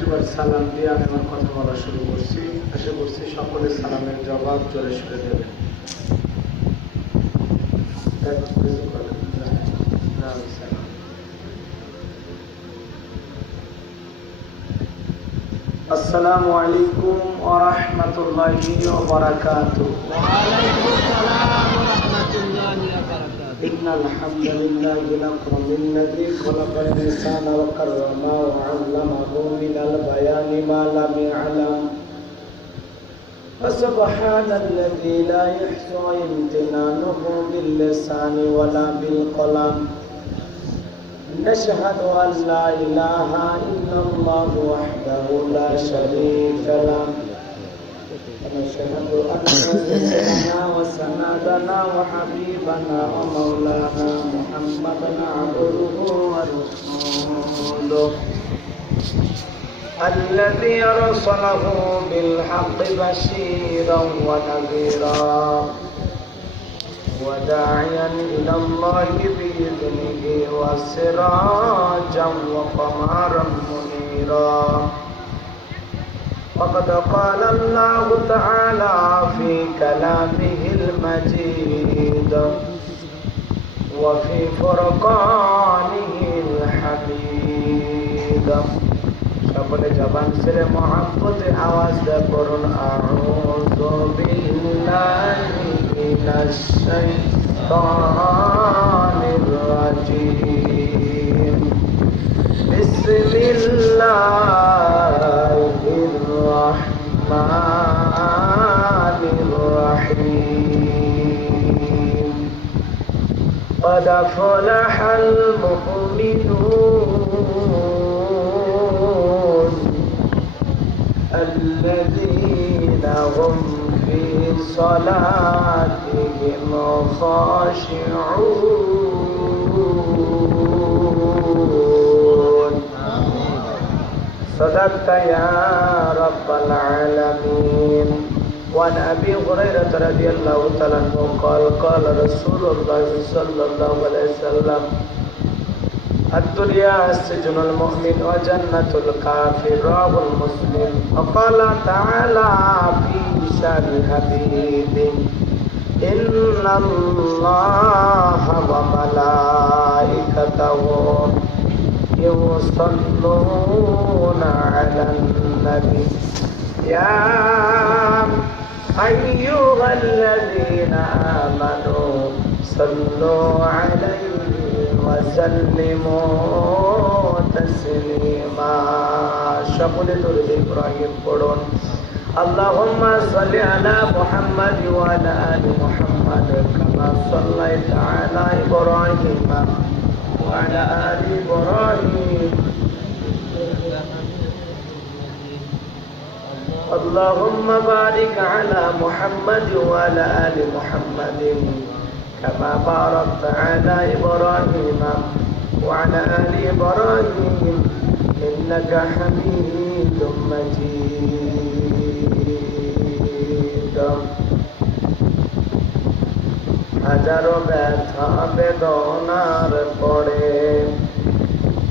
একটিবার সালাম দিয়ে আমি আমার কথা বলা শুরু করছি। আশা করছি সকলে সালামের জবাব জোরে সুরে দেবেন। আসসালামু আলাইকুম ওয়া রাহমাতুল্লাহি ওয়া বারাকাতুহু। ওয়া আলাইকুম আসসালাম ওয়া রাহমাতুল্লাহি ওয়া বারাকাতুহু। ইন্নাল হামদালিল্লাহি নাহমাদুহু খালাকাল ইনসানা ওয়া কাররামাহু ওয়া 'allamahu মিনাল বায়ানি মা লাম ইয়া'লাম। ফাসুবহানাল্লাযী লা ইয়াহসু ইমতিনানুহু বিল লিসানি ওয়া লা বিল কলাম। نشهد أن لا إله إلا الله وحده لا شريك له ونشهد أن سيدنا وسندنا وحبيبنا ومولانا محمدا عبده ورسوله الذي أرسله بالحق بشيرا ونذيرا وداعيا إلى الله بإذنه وسراجا وقمرا منيرا. وقد قال الله تعالى في كلامه المجيد وفي فرقانه الحميد. সকলে জবান ছেড়ে মহব্বতে আওয়াজ দিয়ে পড়ুন আউযু বিল্লাহি মিনাশ শাইতানির রাজীম। বিসমিল্লাহির রাহমানির রাহিম। قد أفلح المؤمنون الذين هم في صلاتهم خاشعون. صدقت يا رب العالمين. وعن أبي هريرة رضي الله تعالى عنه قال قال رسول الله صلى الله عليه وسلم الدنيا سجن المؤمن وجنة الكافر. رواه مسلم. وقال تعالى في شأن حبيبه إن الله وملائكته يصلون على النبي يا أيها الذين آمنوا صلوا عليه وسلموا تسليما. সকলে দরুদ ইব্রাহিম পড়ুন। اللهم صل على محمد وعلى آل محمد كما صليت على إبراهيم وعلى آل إبراهيم. اللهم بارك على محمد وعلى آل محمد كما باركت على إبراهيم وعلى آل إبراهيم إنك حميد مجيد. হাজারো ব্যথা বেদনার পরে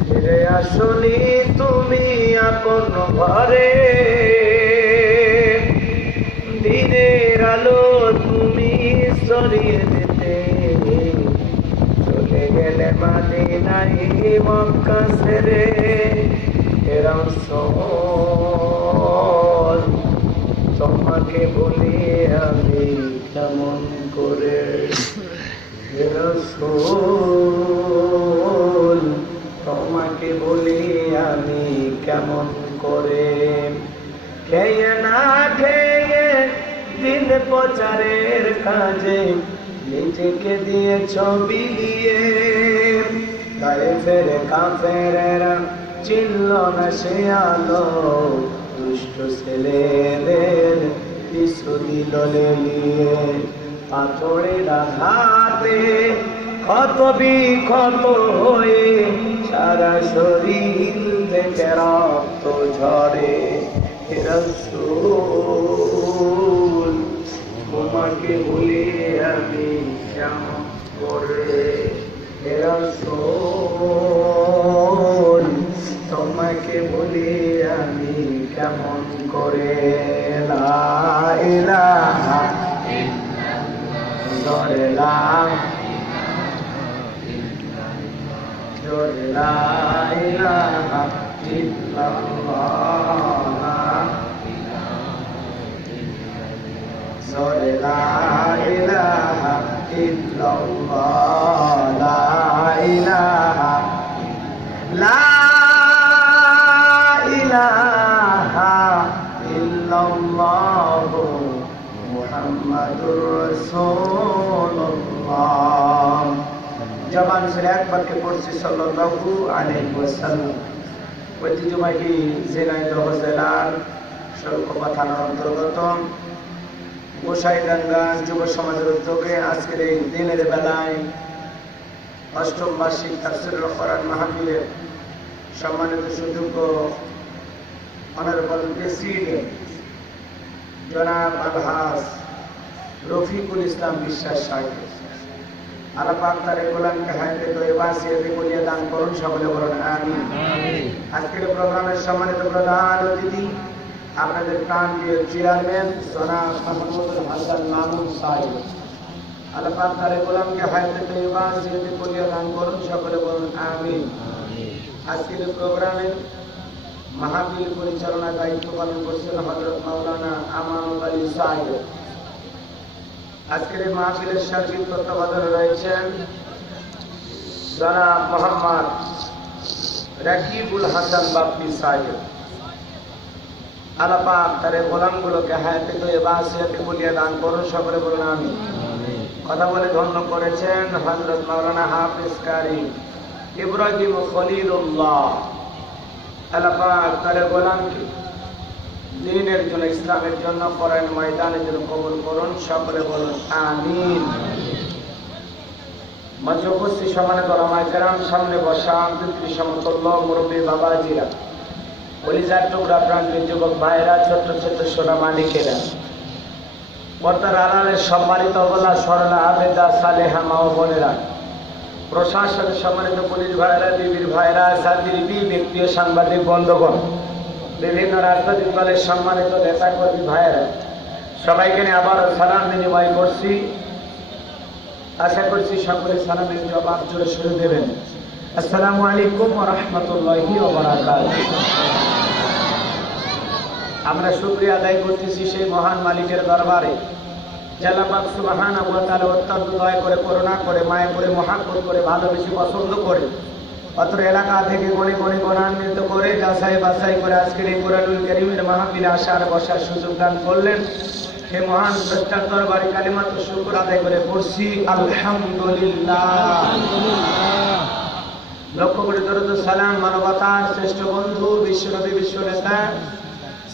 ফিরে আসনি তুমি আপন ঘরে। দিনের আলো তুমি সরিয়ে দিতে চলে গেলে মদিনায় মক্কা ছেড়ে। হে রাসূল তোমাকে বলি আমি কেমন করে। হে রাসূল তোমাকে বলি আমি কেমন করে। খেয়ে না খেয়ে দিন প্রচারের কাজে নিজেকে দিয়েছ বিলিয়ে। গায়ে ফেরে কাফেরেরা চিনল না সে আলো। দুষ্ট ছেলেদের পিছু দিল লেলিয়ে। পাথরের আঘাতে ক্ষত বিক্ষত হয়ে সারা শরীর থেকে রক্ত ঝরে। হে রাসূল তোমাকে বলে আমি কেমন করে। হে রাসূল তোমাকে বলে আমি কেমন করে লা ইলাহা জোরে লা জোরে লা ইলাহা ইল্লাল্লাহ জোরে লা ইলাহা ইল্লাল্লাহ লা ইলাহা লা ইলাহা ইল্লাল্লাহ মুহাম্মাদুর রাসূলুল্লাহ। জবান ছেড়ে একবারকে পড়ছি সাল্লাল্লাহু আলাইহি ওয়াসাল্লাম। ঐতিহ্যবাহী ঝিনাইদহ জেলার শরীফা থানার অন্তর্গত গোসাইডাঙ্গা যুব সমাজের উদ্যোগে আজকের এই দিনের বেলায় অষ্টম বার্ষিক তাফসীরুল কোরআন মাহফিলের সম্মানিত সুযোগ্য অনারেবল প্রেসিডেন্ট জনাব আলহাজ রফিকুল ইসলাম বিশ্বাস সাহেব, আল্লাহ পাক তার গোলামকে হায়াতে তয়্যিবা সিয়াতে কুলিয়া দান করুন, সকলে বলুন আমিন। আজকের প্রোগ্রামের সম্মানিত প্রধান অতিথি আপনাদের প্রাণপ্রিয় চেয়ারম্যান জনাব মাহমুদুল হাসান মামুন সাহেব, আল্লাহ পাক তার গোলামকে হায়াতে তয়্যিবা সিয়াতে কুলিয়া দান করুন, সকলে বলুন আমিন। আজকের প্রোগ্রামের মাহফিল পরিচালনার দায়িত্ব পালন করছেন হযরত মাওলানা আমানুল আলী সাহেব। আজকের এই মাহফিলের সার্বিক তত্ত্বাবধানে রয়েছেন জনাব মোহাম্মদ রাকিবুল হাসান বাপ্পি সাহেব। আল্লাহ পাক তার গোলামগুলোকে হায়াতে তয়্যিবা সিয়াতে কুলিয়া দান করুন, সকলে বলুন আমিন। কথা বলে ধন্য করেছেন হযরত মাওলানা হাফেজ কারি ইব্রাহিম খলিলুল্লাহ। আল্লাহ পাক তার গোলামকে দ্বীনের জন্য, ইসলামের জন্য, কোরআন ময়দানের জন্য কবুল করুন, সকলে বলুন আমিন। মঞ্চে উপস্থিত সম্মানিত ওলামায়ে কেরাম, সামনে বসা পিতৃ সমতুল্য মুরব্বী বাবাজিরা, কলিজার টুকরা প্রান্তিক যুবক ভাইরা, ছোট্ট ছোট্ট সোনা মালিকেরা, পর্দার আড়ালের সম্মানিত ওলামা সরলা আবেদা সালেহা মা ও বোনেরা, প্রশাসনের সম্মানিত পুলিশ ভাইরা, বিবির ভাইরা, জাতির বি ব্যক্তি ও সাংবাদিক বন্ধুগণ, বিভিন্ন রাজনৈতিক দলের সম্মানিত নেতা কর্মী ভাইয়েরা, সবাইকে নিয়ে আবারও সালাম বিনিময় করছি। আশা করছি সকলে সালামের জবাব জোরে শুরু দেবেন। আসসালামু আলাইকুম ওয়া রাহমাতুল্লাহি ওয়া বারাকাতুহু। আমরা শুকরিয়া আদায় করতেছি সেই মহান মালিকের দরবারে, আল্লাহ পাক সুবহানাহু ওয়া তাআলা অত্যন্ত দয়া করে, করুণা করে, মায়া করে, মহাব্বত করে, ভালোবেসে, পছন্দ করে অত্র এলাকা থেকে গণে গণে গণান্বিত করে যাচাই বাছাই করে আজকের এই কোরআনুল কারীমের মাহফিলে আসার বসার সুযোগ দান করলেন। হে মহান স্রষ্টার দরবারে কালিমাত শুকর আদায় করে পড়ছি আলহামদুলিল্লাহ। লক্ষ কোটি দরুদ সালাম মানবতার শ্রেষ্ঠ বন্ধু বিশ্বনবী, বিশ্ব নেতা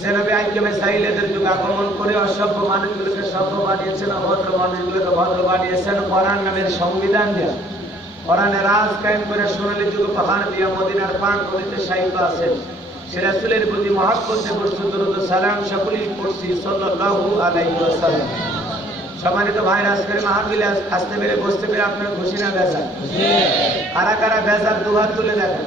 জনাবে আইকেমে সাইলেদের যুগ আগমন করে অসভ্য মানুষগুলোকে সভ্য বানিয়েছেন, অভদ্র মানুষগুলোকে ভদ্র বানিয়েছেন, কোরআন নামের সংবিধান দিয়ে কোরআনে রাজ কায়েম করে সোনালী যুগ পাহাড় দিয়ে মদিনার পাক নদীতে শায়িত আছেন। সে রাসূলের প্রতি মহব্বতে পড়ছি দরুদ সালাম সকলেই পড়ছি সাল্লাল্লাহু আলাইহি ওয়াসাল্লাম। সম্মানিত ভাইরা, আজকের মাহফিলে আসতে পেরে, বসতে পেরে আপনার খুশি না বেজার? কারা কারা বেজার দুহাত তুলে দেখেন।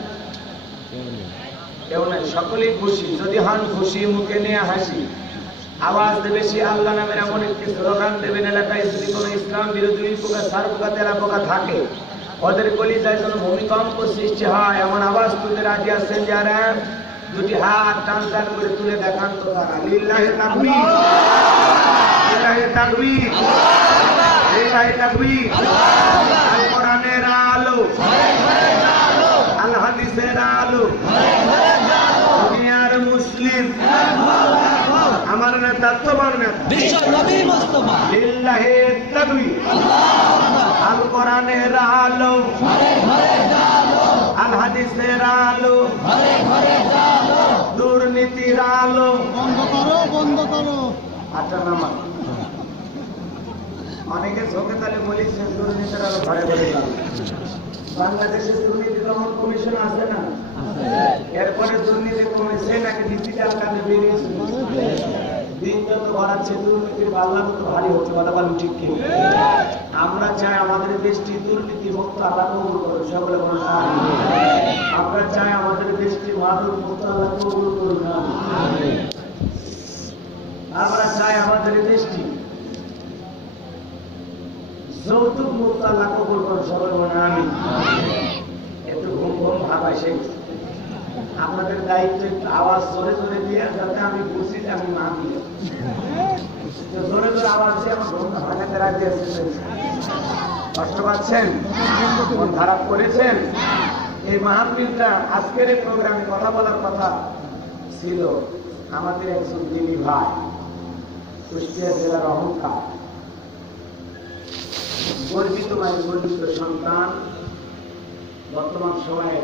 কেউ নাই, সকলেই খুশি। যদি হন খুশি, মুখে নিয়ে হাসি, আওয়াজ দেবে সে আল্লাহ নামের এমন একটি স্লোগান দেবেন। এলাকায় যদি কোনো ইসলাম বিরোধী পোকা, সার পোকা, তেলা পোকা থাকে, ওদের কলিজায় যেন ভূমিকম্প সৃষ্টি হয় এমন আওয়াজ তুলে রাজি আছেন যারা? দুটি হাত টান টান করে তুলে দেখান তো তারা। লিল্লাহি তাকবীর, লিল্লাহি তাকবীর, লিল্লাহি তাকবীর। আল কোরআনের আলো, আল হাদিসের আলো, দুনিয়ার মুসলিম, আমার নেতা তোমার নেতা বিশ্ব নবী মুস্তাফা। লিল্লাহি তাকবীর। আল কোরআনের আলো, আল হাদিসের আলো, দুর্নীতির আলো বন্ধ করো, বন্ধ করো। আচ্ছা নামা অনেকে ঝোঁকে তালে বলেছেন দুর্নীতির আলো ঘরে ঘরে। বাংলাদেশে দুর্নীতি দমন কমিশন আছে না? এরপরে দুর্নীতি কমিশন নাকি ডিজিটাল কাজে বেরিয়েছে। দিন যত বাড়াচ্ছে দুর্নীতির পাল্লা তত ভারী হচ্ছে, কথা বলেন ঠিক কি? আমরা চাই আমাদের দেশটি দুর্নীতি মুক্ত আল্লাহ কবুল করুন, সকলে বলুন আমিন। আমরা চাই আমাদের দেশটি মাদক মুক্ত আল্লাহ কবুল করুন, আমিন। আমরা চাই আমাদের দেশটি যৌতুক মুক্ত আল্লাহ কবুল করুন, সকলে বলুন আমিন। একটু ঘুম ঘুম ভাব আসে, আপনাদের দায়িত্ব একটু আওয়াজ জোরে জোরে দিয়ে যাতে আমি বুঝি যে আমি না দিয়ে জোরে জোরে আওয়াজ দিয়ে আমার ঘুমটা ভাঙাতে রাখতে আসছে। কষ্ট পাচ্ছেন? মন খারাপ করেছেন? এই মাহফিলটা আজকের এই প্রোগ্রামে কথা বলার কথা ছিল আমাদের একজন দিনী ভাই, কুষ্টিয়া জেলার অহংকার, গর্বিত মানে গর্বিত সন্তান, বর্তমান সময়ে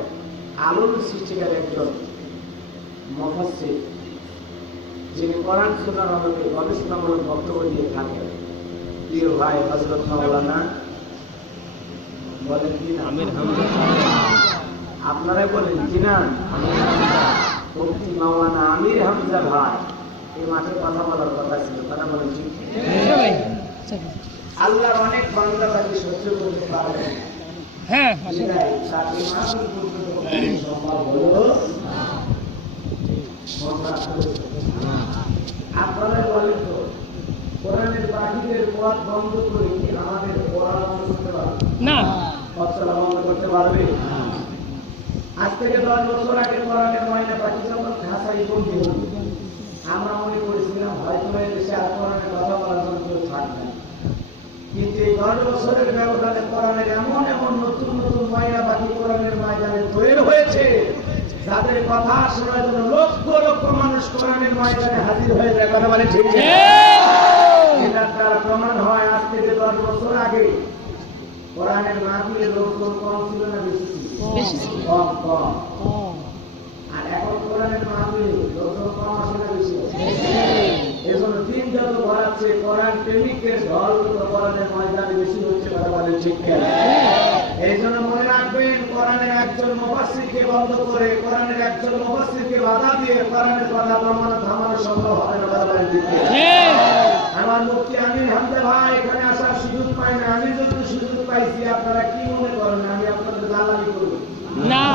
আলোর সৃষ্টিকার একজন মুফাসসির, যিনি কোরআন সুন্নাহর আলোকে গবেষণামূলক বক্তব্য দিয়ে থাকেন। প্রিয় ভাই হযরত মাওলানা বলেন কি না? আমির হামজা। আপনারাই বলেন কি না? মুফতি মাওলানা আমির হামজা ভাই এই মাঠে কথা বলার কথা ছিল, কথা বলেন ঠিক? আল্লাহর অনেক বান্দা তাকে সহ্য করতে পারে না। হ্যাঁ, তাকে মাহফিল করতে সম্ভব হলো। আপনারা বলেন তো, কোরআনের বাকিদের পথ বন্ধ করে কি আমাদের পড়া বন্ধ করতে পারবে না? পথচলা বন্ধ করতে পারবে? আজ থেকে 10 বছর আগে কোরআনের ময়না পাখি যখন ভাষাই বলতে হতো, আমরা মনে করেছিলাম হয়তো দেশে আর কোরআনের কথা বলার জন্য কেউ থাকবে না। কিন্তু এই 10 বছরের ব্যবধানে কোরআনের এমন এমন নতুন নতুন ময়না পাখি কোরআনের ময়দানে তৈরি হয়েছে, যাদের কথা শোনার জন্য লক্ষ লক্ষ মানুষ কোরআনের ময়দানে হাজির হয়ে যায়, কথা বলে ঠিক? এটার দ্বারা প্রমাণ হয় আজ থেকে 10 বছর আগে কোরআনের মাহফিলে লোকজন কম ছিল না বেশি ছিল? কম কম। আর এখন কোরআনের মাহফিলে লোকজন কম আসে না বেশি? এজন্য দিন যত বাড়াচ্ছে কোরআন প্রেমিকের ঢল তত কোরআনের ময়দানে বেশি হচ্ছে, কথা বলে ঠিক? এই জন্য মনে রাখবেন, কোরআনের একজন মুফাসসিরকে বন্ধ করে, কোরআনের একজন মুফাসসিরকে বাধা দিয়ে কোরআনের কথা প্রমাণ থামানো সম্ভব হবে না, কথা বলেন ঠিক? আমার মুফতি আমির হামজা ভাই এখানে আসার সুযোগ পাই না, আমি যদি সুযোগ পাইছি আপনারা কি মনে করেন আমি আপনাদের দালালি করব? না,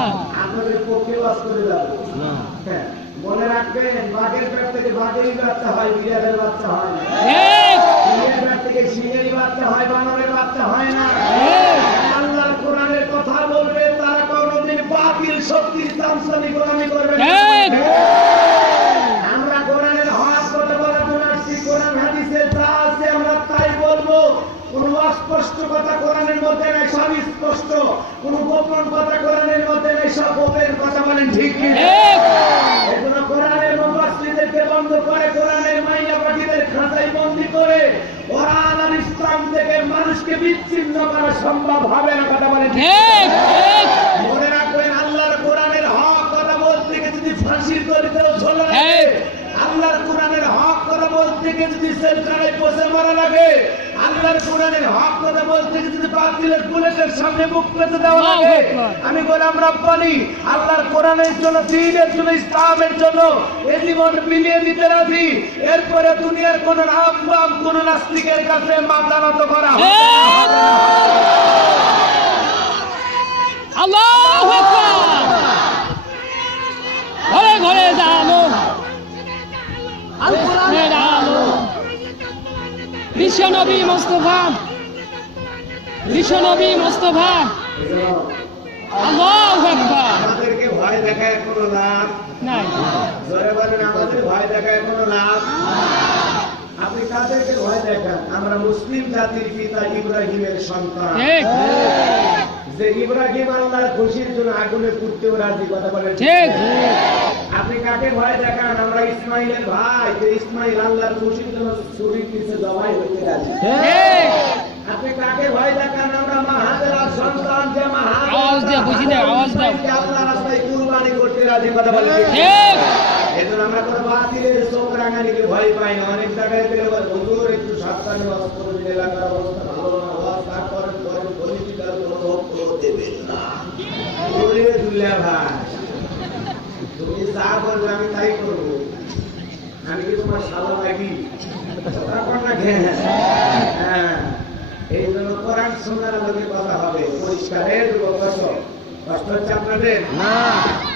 আপনাদের পক্ষে বাস করে যাবো না। হ্যাঁ, মনে রাখবেন, বাঘের পেট থেকে বাঘেরই বাচ্চা হয়, বিড়ালের বাচ্চা হয় না। সিংহের পেট থেকে সিংহেরই বাচ্চা হয়, বানরের বাচ্চা হয় না। আল্লাহর কোরআনের কথা বলবে, তারা কোনদিন বাতিল শক্তির চামচামি গোলামি করবে না। আমরা কোরআনের হক কথা বলার জন্য আসছি, কোরআন হাদিসে যা আছে আমরা তাই বলবো। কোন অস্পষ্ট কথা কোরআনের মধ্যে নেই, সব স্পষ্ট। কোন গোপন কথা কোরআনের মধ্যে নেই, সব ওপেন, কথা বলেন ঠিক কি? এজন্য কোরআনের মুফাসসিরদেরকে বন্ধ করে, কোরআনের মাইয়া পাখিদের খাঁচায় বন্দী করে কোরআন আর ইসলাম থেকে মানুষকে বিচ্ছিন্ন করা সম্ভব হবে না, কথা বলেন ঠিক? মনে রাখবেন, আল্লাহর কোরআনের হক কথা বলতে গিয়ে যদি ফাঁসির দড়িতেও ঝোলা লাগে, আল্লাহর কোরআনের হক কথা বলতে গিয়ে যদি সেলখানায় বসে মারা লাগে, আল্লাহর কোরআনের হক কথা বলতে গিয়ে যদি বাতিলের বুলেটের সামনে মুখ পেতে দেওয়া লাগে, আমি গোলাম রব্বানী আল্লাহর কোরআনের জন্য, দ্বীনের জন্য, ইসলামের জন্য এই জীবন বিলিয়ে দিতে রাজি। এরপরে দুনিয়ার কোন রাম কোন নাস্তিকের কাছে মাথা নত করা হবে না। আল্লাহু আকবার। ঘরে ঘরে জানো আল কোরআনের আলো, বিশ্বনবী মুস্তাফা, বিশ্বনবী মুস্তাফা। আল্লাহু আকবার। আমাদেরকে ভয় দেখায় কোনো লাভ নাই। জোরে বলেন, আমাদের ভয় দেখায় কোনো লাভ। আপনি কাদেরকে ভয় দেখান? আমরা মুসলিম জাতির পিতা ইব্রাহিমের সন্তান, যে ইব্রাহিম আল্লাহর খুশির জন্য আগুনে পুড়তেও রাজি, কথা বলেন ঠিক? আপনি কাকে ভয় দেখান? আমরা ইসমাইলের ভাই, যে ইসমাইল আল্লাহর খুশির জন্য ছুরির পিছে জবাই হতে রাজি। আপনি কাকে ভয় দেখান? আমরা মাহাজেরার সন্তান, যে আল্লাহর রাস্তায় কুরবানি করতে রাজি, কথা বলেন ঠিক? এজন্য আমরা কোনো বাতিলের চোখ রাঙানিকে ভয় পাই না। অনেক জায়গায় হুজুর একটু সাবধানে ওয়াজ করবেন, এলাকার অবস্থা ভালো না, ওয়াজ না করেন পরে পলিটিক্যাল কোনো বক্তব্য দেবেন না। ভাই তুমি যা বলবে আমি তাই করবো, আমি কিন্তু তোমার শালা লাগি তারপর না হ্যাঁ এই জন্য কোরআন সুন্নাহর লোকের কথা হবে পরিষ্কারের কষ্ট কষ্ট হচ্ছে আপনাদের না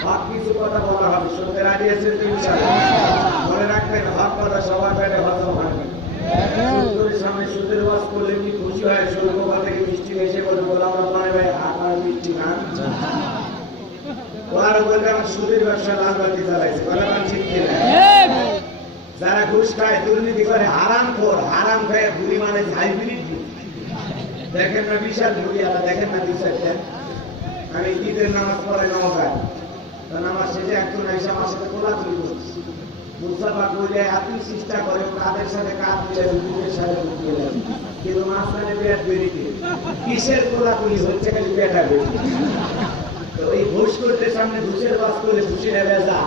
হক কিছু কথা বলা হবে শুনতে রাজি আছেন তো ইনশাআল্লাহ মনে রাখবেন হক কথা সবার পেটে হজম হয় না সুন্দরের সামনে সুন্দর ওয়াজ করলে কি খুশি হয় সর্বপা থেকে মিষ্টি এসে বলে বলা আমরা মানে ভাই আপনার মিষ্টি খান ওরা বলবে আমার সুদের ব্যবসা লাল বাতি চালাইছে কথা বলেন ঠিক কিনা যারা ঘুষ খায় দুর্নীতি করে হারাম খায় বুড়ি মানে হাইব্রিড দেখেন না বিশাল বুড়ি আলা দেখেন না বিশাল আমি ঈদের নামাজ পড়ে নমস্কার তো নামাজ শেষে একজন এসে আমার সাথে কোলাকুলি করছে মুসাফা করে আপনি চেষ্টা করে কাদের সাথে কাজ মিলে বুকের সাথে বুক মিলে কিন্তু মাঝখানে পেট বেরিয়ে কিসের কোলাকুলি হচ্ছে খালি পেটা বেরিয়ে তো এই ঘুষ করতে সামনে ঘুষের বাস করে খুশি না বেজা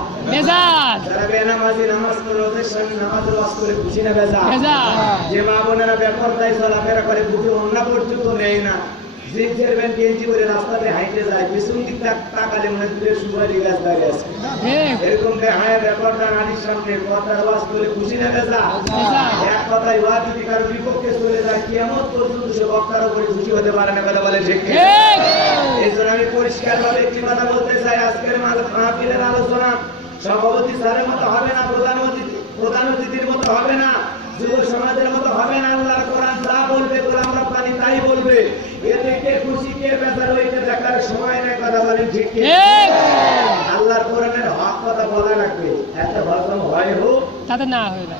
যারা বেনামাজি নামাজ করে ওদের সামনে নামাজের বাস করে খুশি না বেজা যে মা বোনেরা ব্যাপার দায় চলাফেরা করে বুকে অন্য পর্যন্ত নেই না জিন্সের প্যান্ট গেঞ্জি করে রাস্তাতে হাইটে যায় পিছন দিক তাকালে মনে দূরে সুপারি গাছ দাঁড়িয়ে আছে এরকম হায় ব্যাপারটা নারীর সামনে কথার ওয়াজ করে খুশি না বেজা এক কথায় ওয়াজ যদি কারো বিপক্ষে চলে যায় কিয়ামত পর্যন্ত সে বক্তার উপরে খুশি হতে পারে না কথা বলে ঠিক এই জন্য আমি পরিষ্কার ভাবে একটি কথা বলতে চাই আজকের মাহফিলের আলোচনা সভাপতি স্যারের মতো হবে না প্রধান অতিথির মতো হবে না যুব সমাজের মতো হবে না আল্লাহর কোরআন যা বলবে গোলাম রব্বানি তাই বলবে এতে কে খুশি কে বেজার হইতে দেখার সময় নেই কথা বলেন ঠিক কি আল্লাহর কোরআনের হক কথা বলা লাগবে এত হজম হয় হোক তাতে না হয় না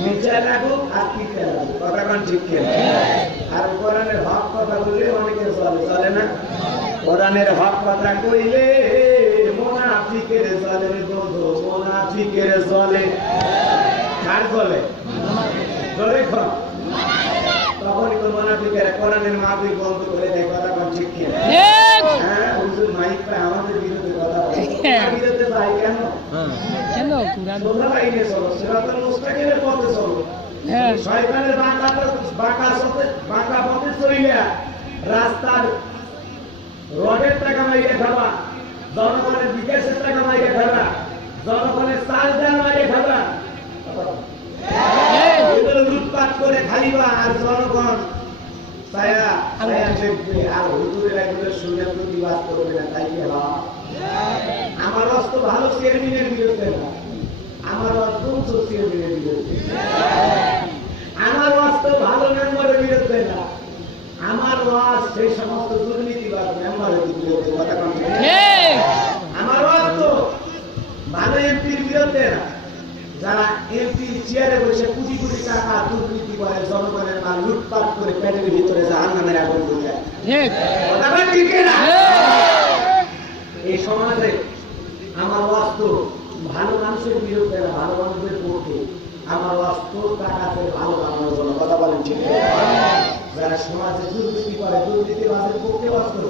নিচে লাগুক আর কিতে লাগুক কথা কোন ঠিক কি আর কোরআনের হক কথা বললে অনেকে চলে না কোরআনের হক কথা কইলে মুনাফিকের চলে বন্ধু মুনাফিকের চলে কার চলে ধরে খ তখনই তো মুনাফিকের কোরআনের মাহফিল বন্ধ করে দেয় কথা কোন ঠিক কি হ্যাঁ হুজুর মাইক পে আমাদের বিরুদ্ধে কথা বলে বিরুদ্ধে ভাই কেন তোমরা লাইনে চলো সিরাতুল মুস্তাকিমের পথে চলো শয়তানের বাঁকা পথে চলিয়া রাস্তার রডের টাকা মাইকে খাবা জনগণের বিকাশের টাকা মাইকে খাবা জনগণের চাল ডাল মাইকে খাবা লুটপাট করে খাইবা আর জনগণ আর হুজুরের একজনের শুনে প্রতিবাদ করবে না তাই আমার অস্ত ভালো চেয়ারম্যানের বিরুদ্ধে না আমার অস্ত চেয়ারম্যানের বিরুদ্ধে আমার অস্ত ভালো মেম্বারের বিরুদ্ধে না আমার ওয়াজ সেই সমস্ত দুর্নীতিবাদ মেম্বারের বিরুদ্ধে কথা কম আমার অস্ত ভালো এমপির বিরুদ্ধে না যারা এমপি চেয়ারে বসে কোটি কোটি টাকা দুর্নীতি করে জনগণের মাল লুটপাট করে পেটের ভিতরে জাহান্নামের আগুন ঢুকে এই সমাজে আমার বাস্তু ভালো মানুষের বিরুদ্ধে না ভালো মানুষের পক্ষে আমার বাস্তু টাকাতে ভালো বানানোর জন্য কথা বলেন ঠিক যারা সমাজে দুর্নীতি করে দুর্নীতিবাদের পক্ষে বাস্তু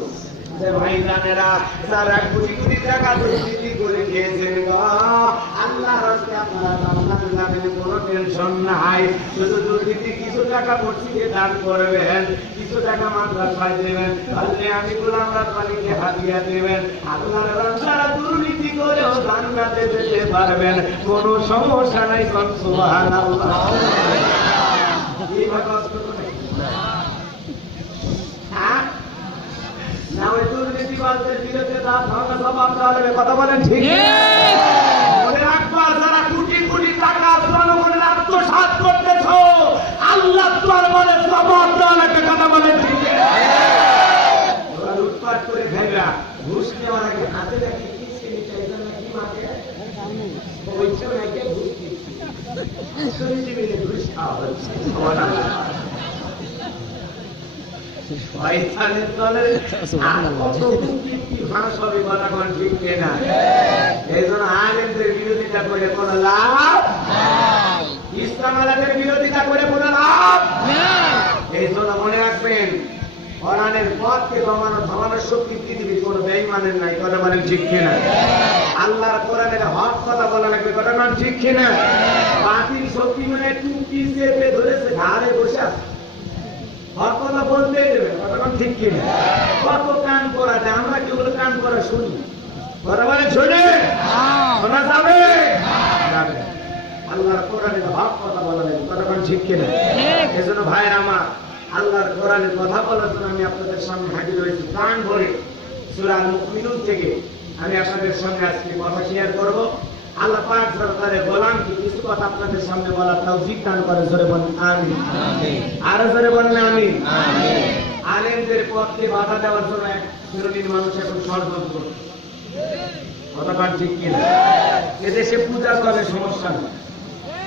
ভাই জানেরা যারা কোটি কোটি টাকা দুর্নীতি করে খেয়েছেন আল্লাহ রাস্তায় আপনারা জান্নাতে যাবেন কোনো টেনশন নাই শুধু দুর্নীতি কিছু টাকা মসজিদে দান করবেন কিছু টাকা মাদ্রাসায় দেবেন তাহলে আমি গোলাম রব্বানিকে হাদিয়া দেবেন আল্লাহর রাস্তায় দুর্নীতি করেও জান্নাতে যেতে পারবেন কোনো সমস্যা নাই সুবহানাল্লাহ এই ভাবে না ওই দুর্নীতিবাজদের বিরুদ্ধে তার ধর্ম সমাজ হবে কথা বলেন ঠিক মনে রাখবা যারা কোটি কোটি টাকা জনগণের আত্মসাৎ করতেছ আল্লাহ দরবারে জবাব দেওয়ার একটা কথা বলেন ঠিক ওরা লুটপাট করে খাইবা ঘুষ নেওয়ার আগে হাতে দেখি কিসকে নিচাইছে না কি মাকে ওইটা নাকি ঘুষ দিচ্ছে শুনছি মিলে ঘুষ খাওয়া হচ্ছে শয়তানের দলে এই জন্য আলেমদের বিরোধিতা করে কোনো লাভ ইসলাম আলেমের বিরোধিতা করে কোনো লাভ এই জন্য মনে রাখবেন কোরআনের পথকে থামানোর শক্তি পৃথিবীর কোনো বেঈমানের নাই কথা বলেন ঠিক কিনা আল্লাহর কোরআনের হক কথা বলা লাগবে কথা বলেন ঠিক কিনা বাতিল শক্তি মানে টুপি চেপে ধরেছে ঘাড়ে বসে আছে হক কথা বলতেই দেবে কতক্ষণ ঠিক কিনা কত কান করা যায় আমরা কি ওগুলো কান করা শুনি কথা বলে শুনে শোনা যাবে কোরআনের ভাব কথা বলা লাগে, কথা কোন ঠিক কিনা? এজন্য ভাইয়ের আমার, আল্লাহর কোরআনের কথা বলার জন্য আমি আপনাদের সামনে হাজির হয়েছি প্রাণ ভরে। সূরা মুমিনুন থেকে আমি আপনাদের সামনে আজকে কথা শেয়ার করব। আল্লাহ পাক সরকারের গোলাম কি কিছু কথা আপনাদের সামনে বলার তৌফিক দান করে। জোরে বলেন আমিন। আরো জোরে বলেন আমিন। আলেমদের পথকে বাধা দেওয়ার জন্য এক শ্রেণীর মানুষ এখন ষড়যন্ত্র, কথা কোন ঠিক কিনা? এদেশে পূজা করে, সমস্যা নেই,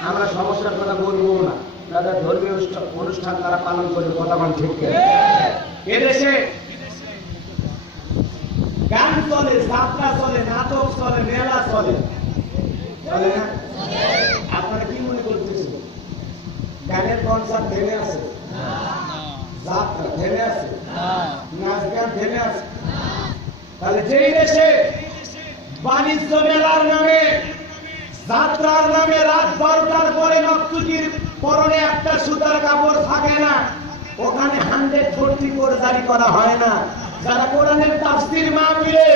আমরা সমস্যার কথা বলবো না। তাদের ধর্মীয় অনুষ্ঠান তারা পালন করে, কথা কোন ঠিক কিনা? এদেশে গান চলে, যাত্রা চলে, নাটক চলে, মেলা চলে, চলে না? আপনারা কি মনে করতেছেন গানের কনসার্ট থেমে আছে? যাত্রা থেমে আছে? নাচ গান থেমে আছে? তাহলে যেই দেশে বাণিজ্য মেলার নামে, যাত্রার নামে রাত 12টার পরে নর্তকীর পরনে একটা সুতার কাপড় থাকে না, ওখানে 144 জারি করা হয় না। যারা কোরআনের তাফসীর মাহফিলে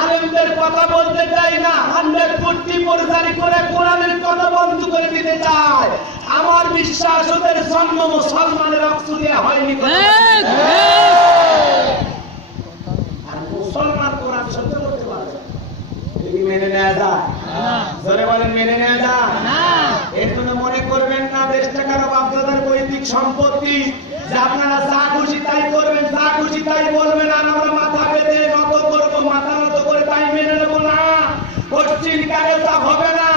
আলেমদের কথা বলতে চায় না, 144 জারি করে কোরআনের কথা বন্ধ করে দিতে চায়, আমার বিশ্বাস ওদের জন্ম মুসলমানের রক্ত দিয়ে হয়নি। আর মুসলমান কোরআন সহ্য করতে পারে, মেনে নেওয়া যায়? জোরে বলেন মেনে নেওয়া যায় না। এর জন্য মনে করবেন না দেশটা কারো বাপদাদার পৈতৃক সম্পত্তি যে আপনারা যা খুশি তাই করবেন, যা খুশি তাই বলবেন, আর আমরা মাথা পেতে নত করবো, মাথা নত করে তাই মেনে নেবো না। পশ্চিম কালে তা হবে না।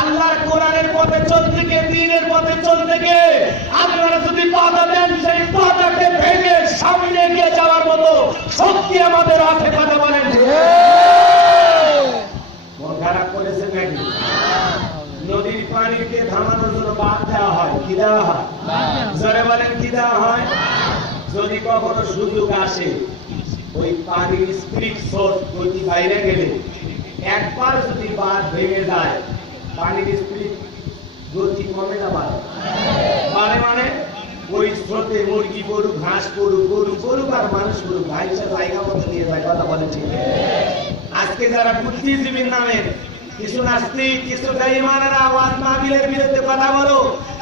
আল্লাহর কোরআনের পথে চলতে গিয়ে, দ্বীনের পথে চলতে গিয়ে আপনারা যদি বাধা দেন, সেই বাধাকে ভেঙে সামনে এগিয়ে যাওয়ার মতো শক্তি আমাদের আছে, কথা বলেন। খারাপ করেছে নাকি? নদীর পানিকে থামানোর জন্য বাঁধ দেওয়া হয়, কি দেওয়া হয়? জোরে বলেন কি দেওয়া হয়? যদি কখনো সুযোগ আসে ওই পানির স্পিড সোর্স গতি বাইরে গেলে, একবার যদি বাঁধ ভেঙে যায়, পানির স্পিড গতি কমে না বাড়ে? বাড়ে মানে ওই স্রোতে মুরগি পড়ুক, ঘাস পড়ুক, গরু পড়ুক আর মানুষ পড়ুক, ভাইসা জায়গা মতো নিয়ে যায়, কথা বলে ঠিক? আজকে যারা বুদ্ধিজীবীর নামে কিছু নাস্তিক, কিছু বেঈমানেরা ওয়াজ মাহফিলের বিরুদ্ধে কথা বলো,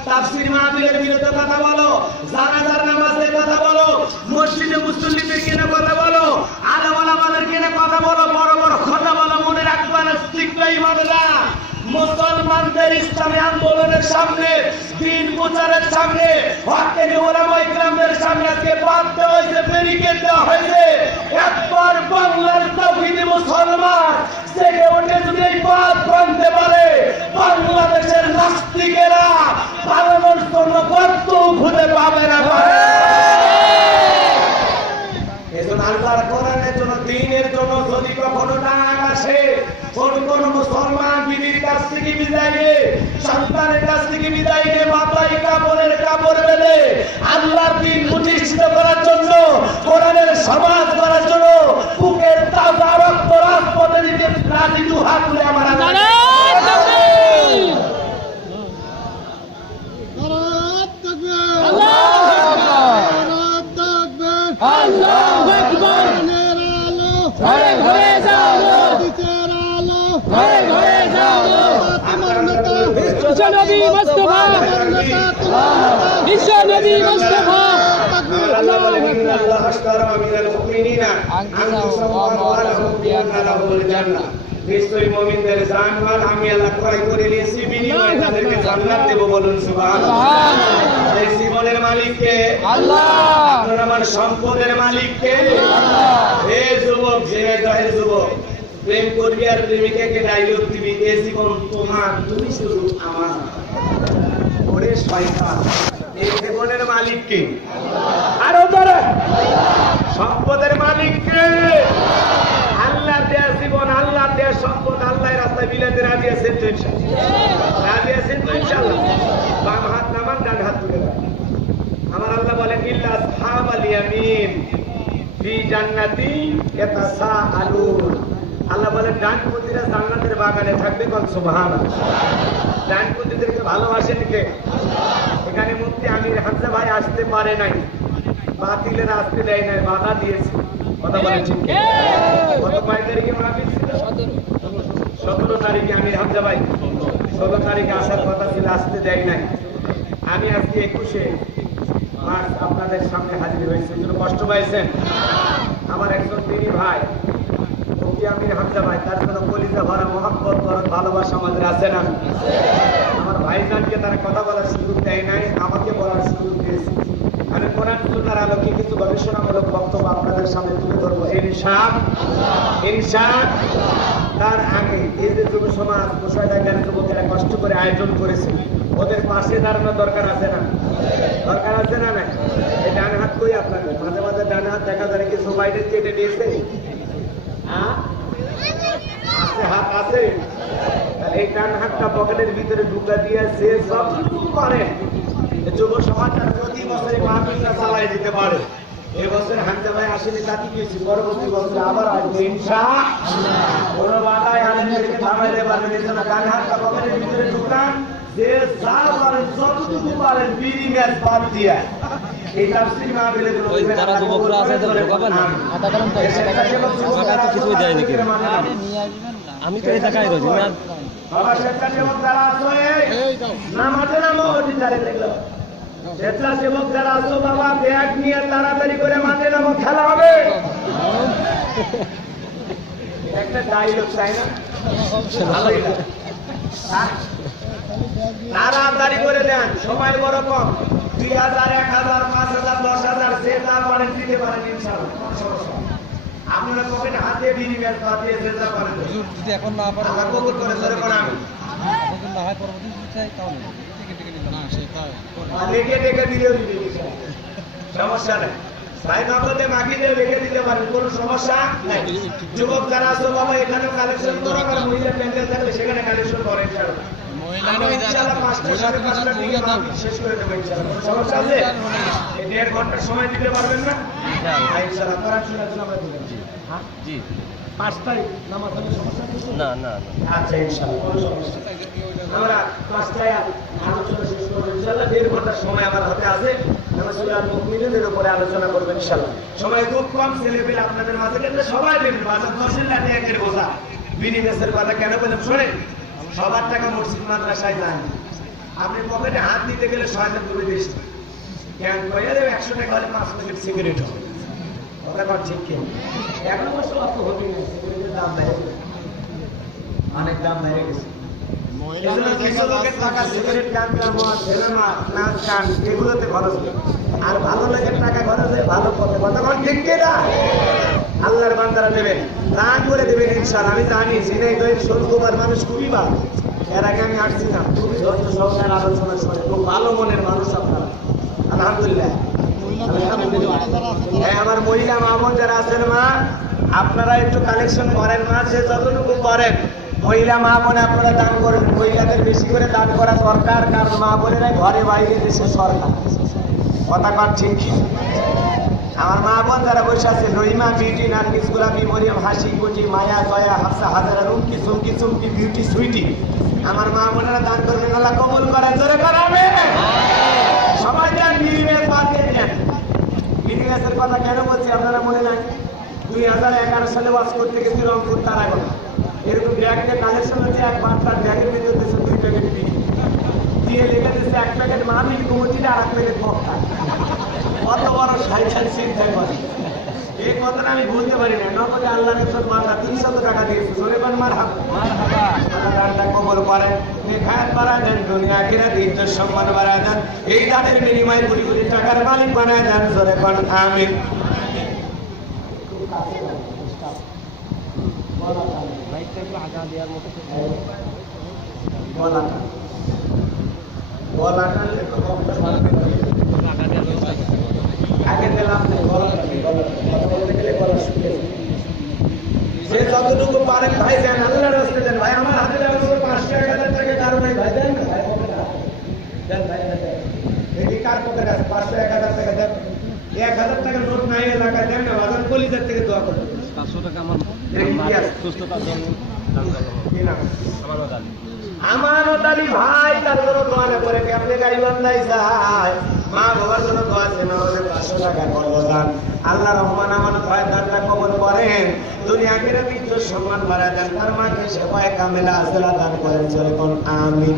তাফসীর মাহফিলের বিরুদ্ধে কথা বলো, জানাজার নামাজের কথা বলো, মসজিদে মুসল্লিদের কিনে কথা বলো, আলেম ওলামাদের কিনে কথা বলো, বড় বড় কথা বলো, মনে রাখবা নাস্তিক বেঈমানেরা মুসলমানদের ইসলামী আন্দোলনের সামনে, দ্বীন প্রচারের সামনে, হক্কানি উলামা ইকরামদের সামনে আজকে বাঁধ দেওয়া হয়েছে, ব্যারিকেড দেওয়া হয়েছে। একবার বাংলার তাওহীদি মুসলমান জেগে ওঠে যদি এই বাঁধ ভাঙতে পারে, বাংলাদেশের নাস্তিকেরা পালানোর জন্য গর্ত খুঁজে পাবে না। এজন্য আল্লাহর কোরআনের জন্য, দ্বীনের জন্য যদি কখনো ডাক আসে, কোন মুসলমান বিবির কাছ থেকে বিদায় নিয়ে, সন্তানের কাছ থেকে বিদায় নিয়ে, মাথায় কাপড়ের কাপড় বেঁধে আল্লাহর দ্বীন প্রতিষ্ঠিত করার জন্য, কোরআনের সমাজ করার জন্য বুকের তাজা রক্ত রাজপথে দিতে রাজি, দুহাত তুলে আমার নবী মুস্তাফা, বিশ্ব নবী মুস্তাফা। আল্লাহ বলেন ইন্নাল্লাহ আশতারা মিনাল মুমিনিনা আনফুসাহুম ওয়া লাহুম বিআন্না লাহুমুল জান্নাহ। নিশ্চয়ই মুমিনদের জান মাল আমি আল্লাহ ক্রয় করে নিয়েছি, বিনিময়ে তাদেরকে জান্নাত দেব। বলুন সুবহানাল্লাহ। এই জীবনের মালিক কে? আল্লাহ। আপনার আমার সম্পদের মালিক কে? আল্লাহ। হে যুবক, যে জয়ের যুবক, প্রেম করবি আর প্রেমিকাকে ডায়লগ দিবি, এই জীবন তোমার, তুমি শুধু আমার। ওরে শয়তান, এই জীবনের মালিক কে? আরো ধরে, সম্পদের মালিক কে? আল্লাহ দেয়া জীবন, আল্লাহ দেয়া সম্পদ, আল্লাহর রাস্তায় বিলাতে রাজি আছেন তো ইনশাআল্লাহ? রাজি আছেন তো ইনশাআল্লাহ? বাম হাত নামান, ডান হাত তুলে দাও। আমার আল্লাহ বলেন ইল্লা আসহাবাল ইয়ামিন ফি জান্নাতি ইয়াতাসাআলুন। আল্লাহ বলেন ডানপন্থীরা জান্নাতের বাগানে থাকবে। কোন সুবহানাল্লাহ। ডানপন্থীদেরকে ভালোবাসেন কে? এখানে মুফতি আমির হামজা ভাই আসতে পারে নাই, বাতিলের আসতে দেয় নাই, বাধা দিয়েছে, কথা বলেন ঠিক? কত কয় তারিখে মাহফিল ছিল? 17 তারিখে আমির হামজা ভাই 16 তারিখে আসার কথা ছিল, আসতে দেয় নাই। আমি আজকে 21শে মার্চ আপনাদের সামনে হাজির হয়েছি। একটু কষ্ট পাইছেন? আমার একজন দিনী ভাই মুফতি আমির হামজা ভাই, তার জন্য কলিজা ভরা মহব্বত ভরা ভালোবাসা আমাদের আছে না? আমার ভাইজানকে তারা কথা বলার সুযোগ দেয় নাই, আমাকে বলার সুযোগ দিয়েছে। আমি কোরআন সুন্নাহর আলোকে কিছু গবেষণামূলক বক্তব্য আপনাদের সামনে তুলে ধরবো ইনশাআল্লাহ। তার আগে এই যে যুব সমাজ বিষয়টাকে যুবকেরা কষ্ট করে আয়োজন করেছে, ওদের পাশে দাঁড়ানোর দরকার আছে না? দরকার আছে না? না, এই ডান হাত কই আপনাদের? মাঝে মাঝে ডান হাত দেখা যায় কিছু বাইরে কেটে দিয়েছে, আছে হাত আছে। এই ডান হাতটা পকেটের ভিতরে ঢুকা দিয়ে সে সবটুকু পারে যুব সমাজ প্রতি বছরে মাহফিলটা চালাই দিতে পারে। এবছর হামজা ভাই আসেনি, তাকে গিয়েছি, পরবর্তী বছর আবার আসবে ইনশাআল্লাহ। কোনো বাধায় আমাদেরকে থামাইতে পারবেন। এই জন্য ডান হাতটা পকেটের ভিতরে ঢুকান, যে যা পারেন যতটুকু পারেন বিড়ি ম্যাচ বাদ দিয়ে এই তাফসীর মাহফিলে যারা যুবকরা আছে তাদের ঢোকাবেন না। কিছুই দেয় নাকি? আমি তো এই জায়গায় রয়েছি না। বাবা স্বেচ্ছাসেবক যারা আছো, নামাজে নামো, অধিকারে দেখলো স্বেচ্ছাসেবক যারা আছো বাবা, ব্যাগ নিয়ে তাড়াতাড়ি করে মাঠে নামো, খেলা হবে। একটা ডায়লগ চাই না? তাড়াতাড়ি করে দেন, সময় বড় কম। 2000, 1000, 5000, 10,000 যে যা পারেন দিতে পারেন ইনশাআল্লাহ। আপনারা পকেটে হাতে বিড়ি ব্যাগ দিয়ে যে যা পারেন এখন না পারে আমার বকুল করে ধরে কোন আমি না হয় পরবর্তী চাই তাহলে না সেটা লেগে লেগে দিলেও দিতে সমস্যা নেই। ভাই নগদে মাগি দিয়ে লেগে দিতে পারেন, কোনো সমস্যা নাই। যুবক যারা আছো বাবা, এখানে কালেকশন করো, আর মহিলা প্যান্ডেল থাকলে সেখানে কালেকশন করে ইনশাআল্লাহ। শেষ করে দেবো ইনশাআল্লাহ। কোনো সমস্যা আছে? 1.5 ঘন্টা সময় দিতে পারবেন না? ইনশাআল্লাহ করার সময় দিবেন। জি 5 তারিখ নামাজ হবে, সমস্যা নেই? না না আচ্ছা ইনশাআল্লাহ কোনো সমস্যা নেই। আমরা 5টায় আলোচনা শেষ করব ইনশাআল্লাহ। 1.5 ঘন্টার সময় আমার হাতে আছে। আমরা সূরা মুমিনুনের উপরে আলোচনা করব ইনশাআল্লাহ। সময় খুব কম, ছেলেপেলে আপনাদের মাঝে কিন্তু সবাই দেবেন। বাজার 10 লাখে একের বোঝা বিনিময়ের কথা কেন বললাম শোনেন, সবার টাকা মসজিদ মাদ্রাসায় যায়। আপনি পকেটে হাত দিতে গেলে 6,000 দূরে দিয়েছেন, কেন কয়ে দেবে 100 টাকা হলে 5 প্যাকেট সিগারেট হবে। কথা কর ঠিক কি? এখন অবশ্য অত হবি না, সিগারেটের দাম বেড়ে গেছে, অনেক দাম বেড়ে গেছে। কিছু লোকের টাকা সিগারেট কান নাচ গান এগুলোতে খরচ হয়, আর ভালো লোকের টাকা খরচ হয় ভালো পথে। কথা কর ঠিক কি না? আল্লাহর বান্দারা দেবেন, দান করে দেবেন ইনশাআল্লাহ। আমি জানি ঝিনাইদহের ষোলকুমার মানুষ খুবই ভালো। এর আগে আমি আসছিলাম, খুবই ধৈর্য সহকারে আলোচনা করে, খুব ভালো মনের মানুষ আপনারা, আলহামদুলিল্লাহ। আমার মহিলা মা বোন যারা আছেন মা, আপনারা একটু কালেকশন করেন মা, সে যতটুকু করেন মহিলা মা বোনে আপনারা দান করেন। মহিলাদের বেশি করে দান করা দরকার, কারণ মা বোনেরা ঘরে বাইরে দেশে সরকার। কথা কর ঠিক। আমার মা বোন যারা বসে আছে, রহিমা, বিউটি, নার্গিস, গোলাপি, মরিয়ম, হাসি, কুচি, মায়া, জয়া, হাফসা, হাজারা, রুমকি, চুমকি, চুমকি, বিউটি, সুইটি, আমার মা বোনেরা দান করবেন, আল্লাহ কবুল করেন, জোরে করাবে। সবাই যান বিলিমের পা দিয়ে নেন। বিলিমের কথা কেন বলছি আপনারা মনে নাই? 2011 সালে ওয়াজ করতে গেছি রংপুর তারাগঞ্জ। এরকম ব্যাগের কালেকশন হচ্ছে, এক বাচ্চার ব্যাগের ভিতরে দিয়েছে 2 প্যাকেট বিড়ি দিয়ে লেগে দিয়েছে 1 প্যাকেট মাহফিল কমিটিতে আর 1 প্যাকেট মক্কা। কত বড় সাইকেল চিন্তা করে, এই কথাটা আমি বলতে পারি না। নগদে আল্লাহ রসুল মাথা 300 টাকা দিয়েছে, সোলেমান মারহাবা আল্লাহ দানটা কবুল করেন, নেখায়াত বাড়ায় দেন, দুনিয়া আখিরাত ইজ্জত সম্মান বাড়ায় দেন, এই দানের বিনিময়ে কোটি কোটি টাকার মালিক বানায় দেন, জোরে কোন আমিন। আগে দিলাম যে যতটুকু পারেন ভাই দেন, আল্লাহর রাস্তায় দেন ভাই। আমার হাতে 500-1000 টাকা কারো নাই ভাই, দেন না ভাই, দেন ভাই, দেখি কার পকেট আছে 500-1000 টাকা দেন। 1000 টাকার নোট নাই এলাকায়, দেন না বাজার কলিজার থেকে দোয়া করবেন। 500 টাকা আমার সুস্থতার জন্য আমানত আলী ভাই, তার জন্য দোয়া না করে আপনি গাইবান্ধায় যায় মা বাবার জন্য দোয়া আছে, মা বাবার 500 টাকা করদান। আল্লাহ রহমান আমানত হয় দানটা কবুল করেন, দুনিয়া আখিরাত ইজ্জত সম্মান বাড়ায় দেন, তার মাকে সেবায় কামেলা আজলা দান করেন, জোরে কোন আমিন।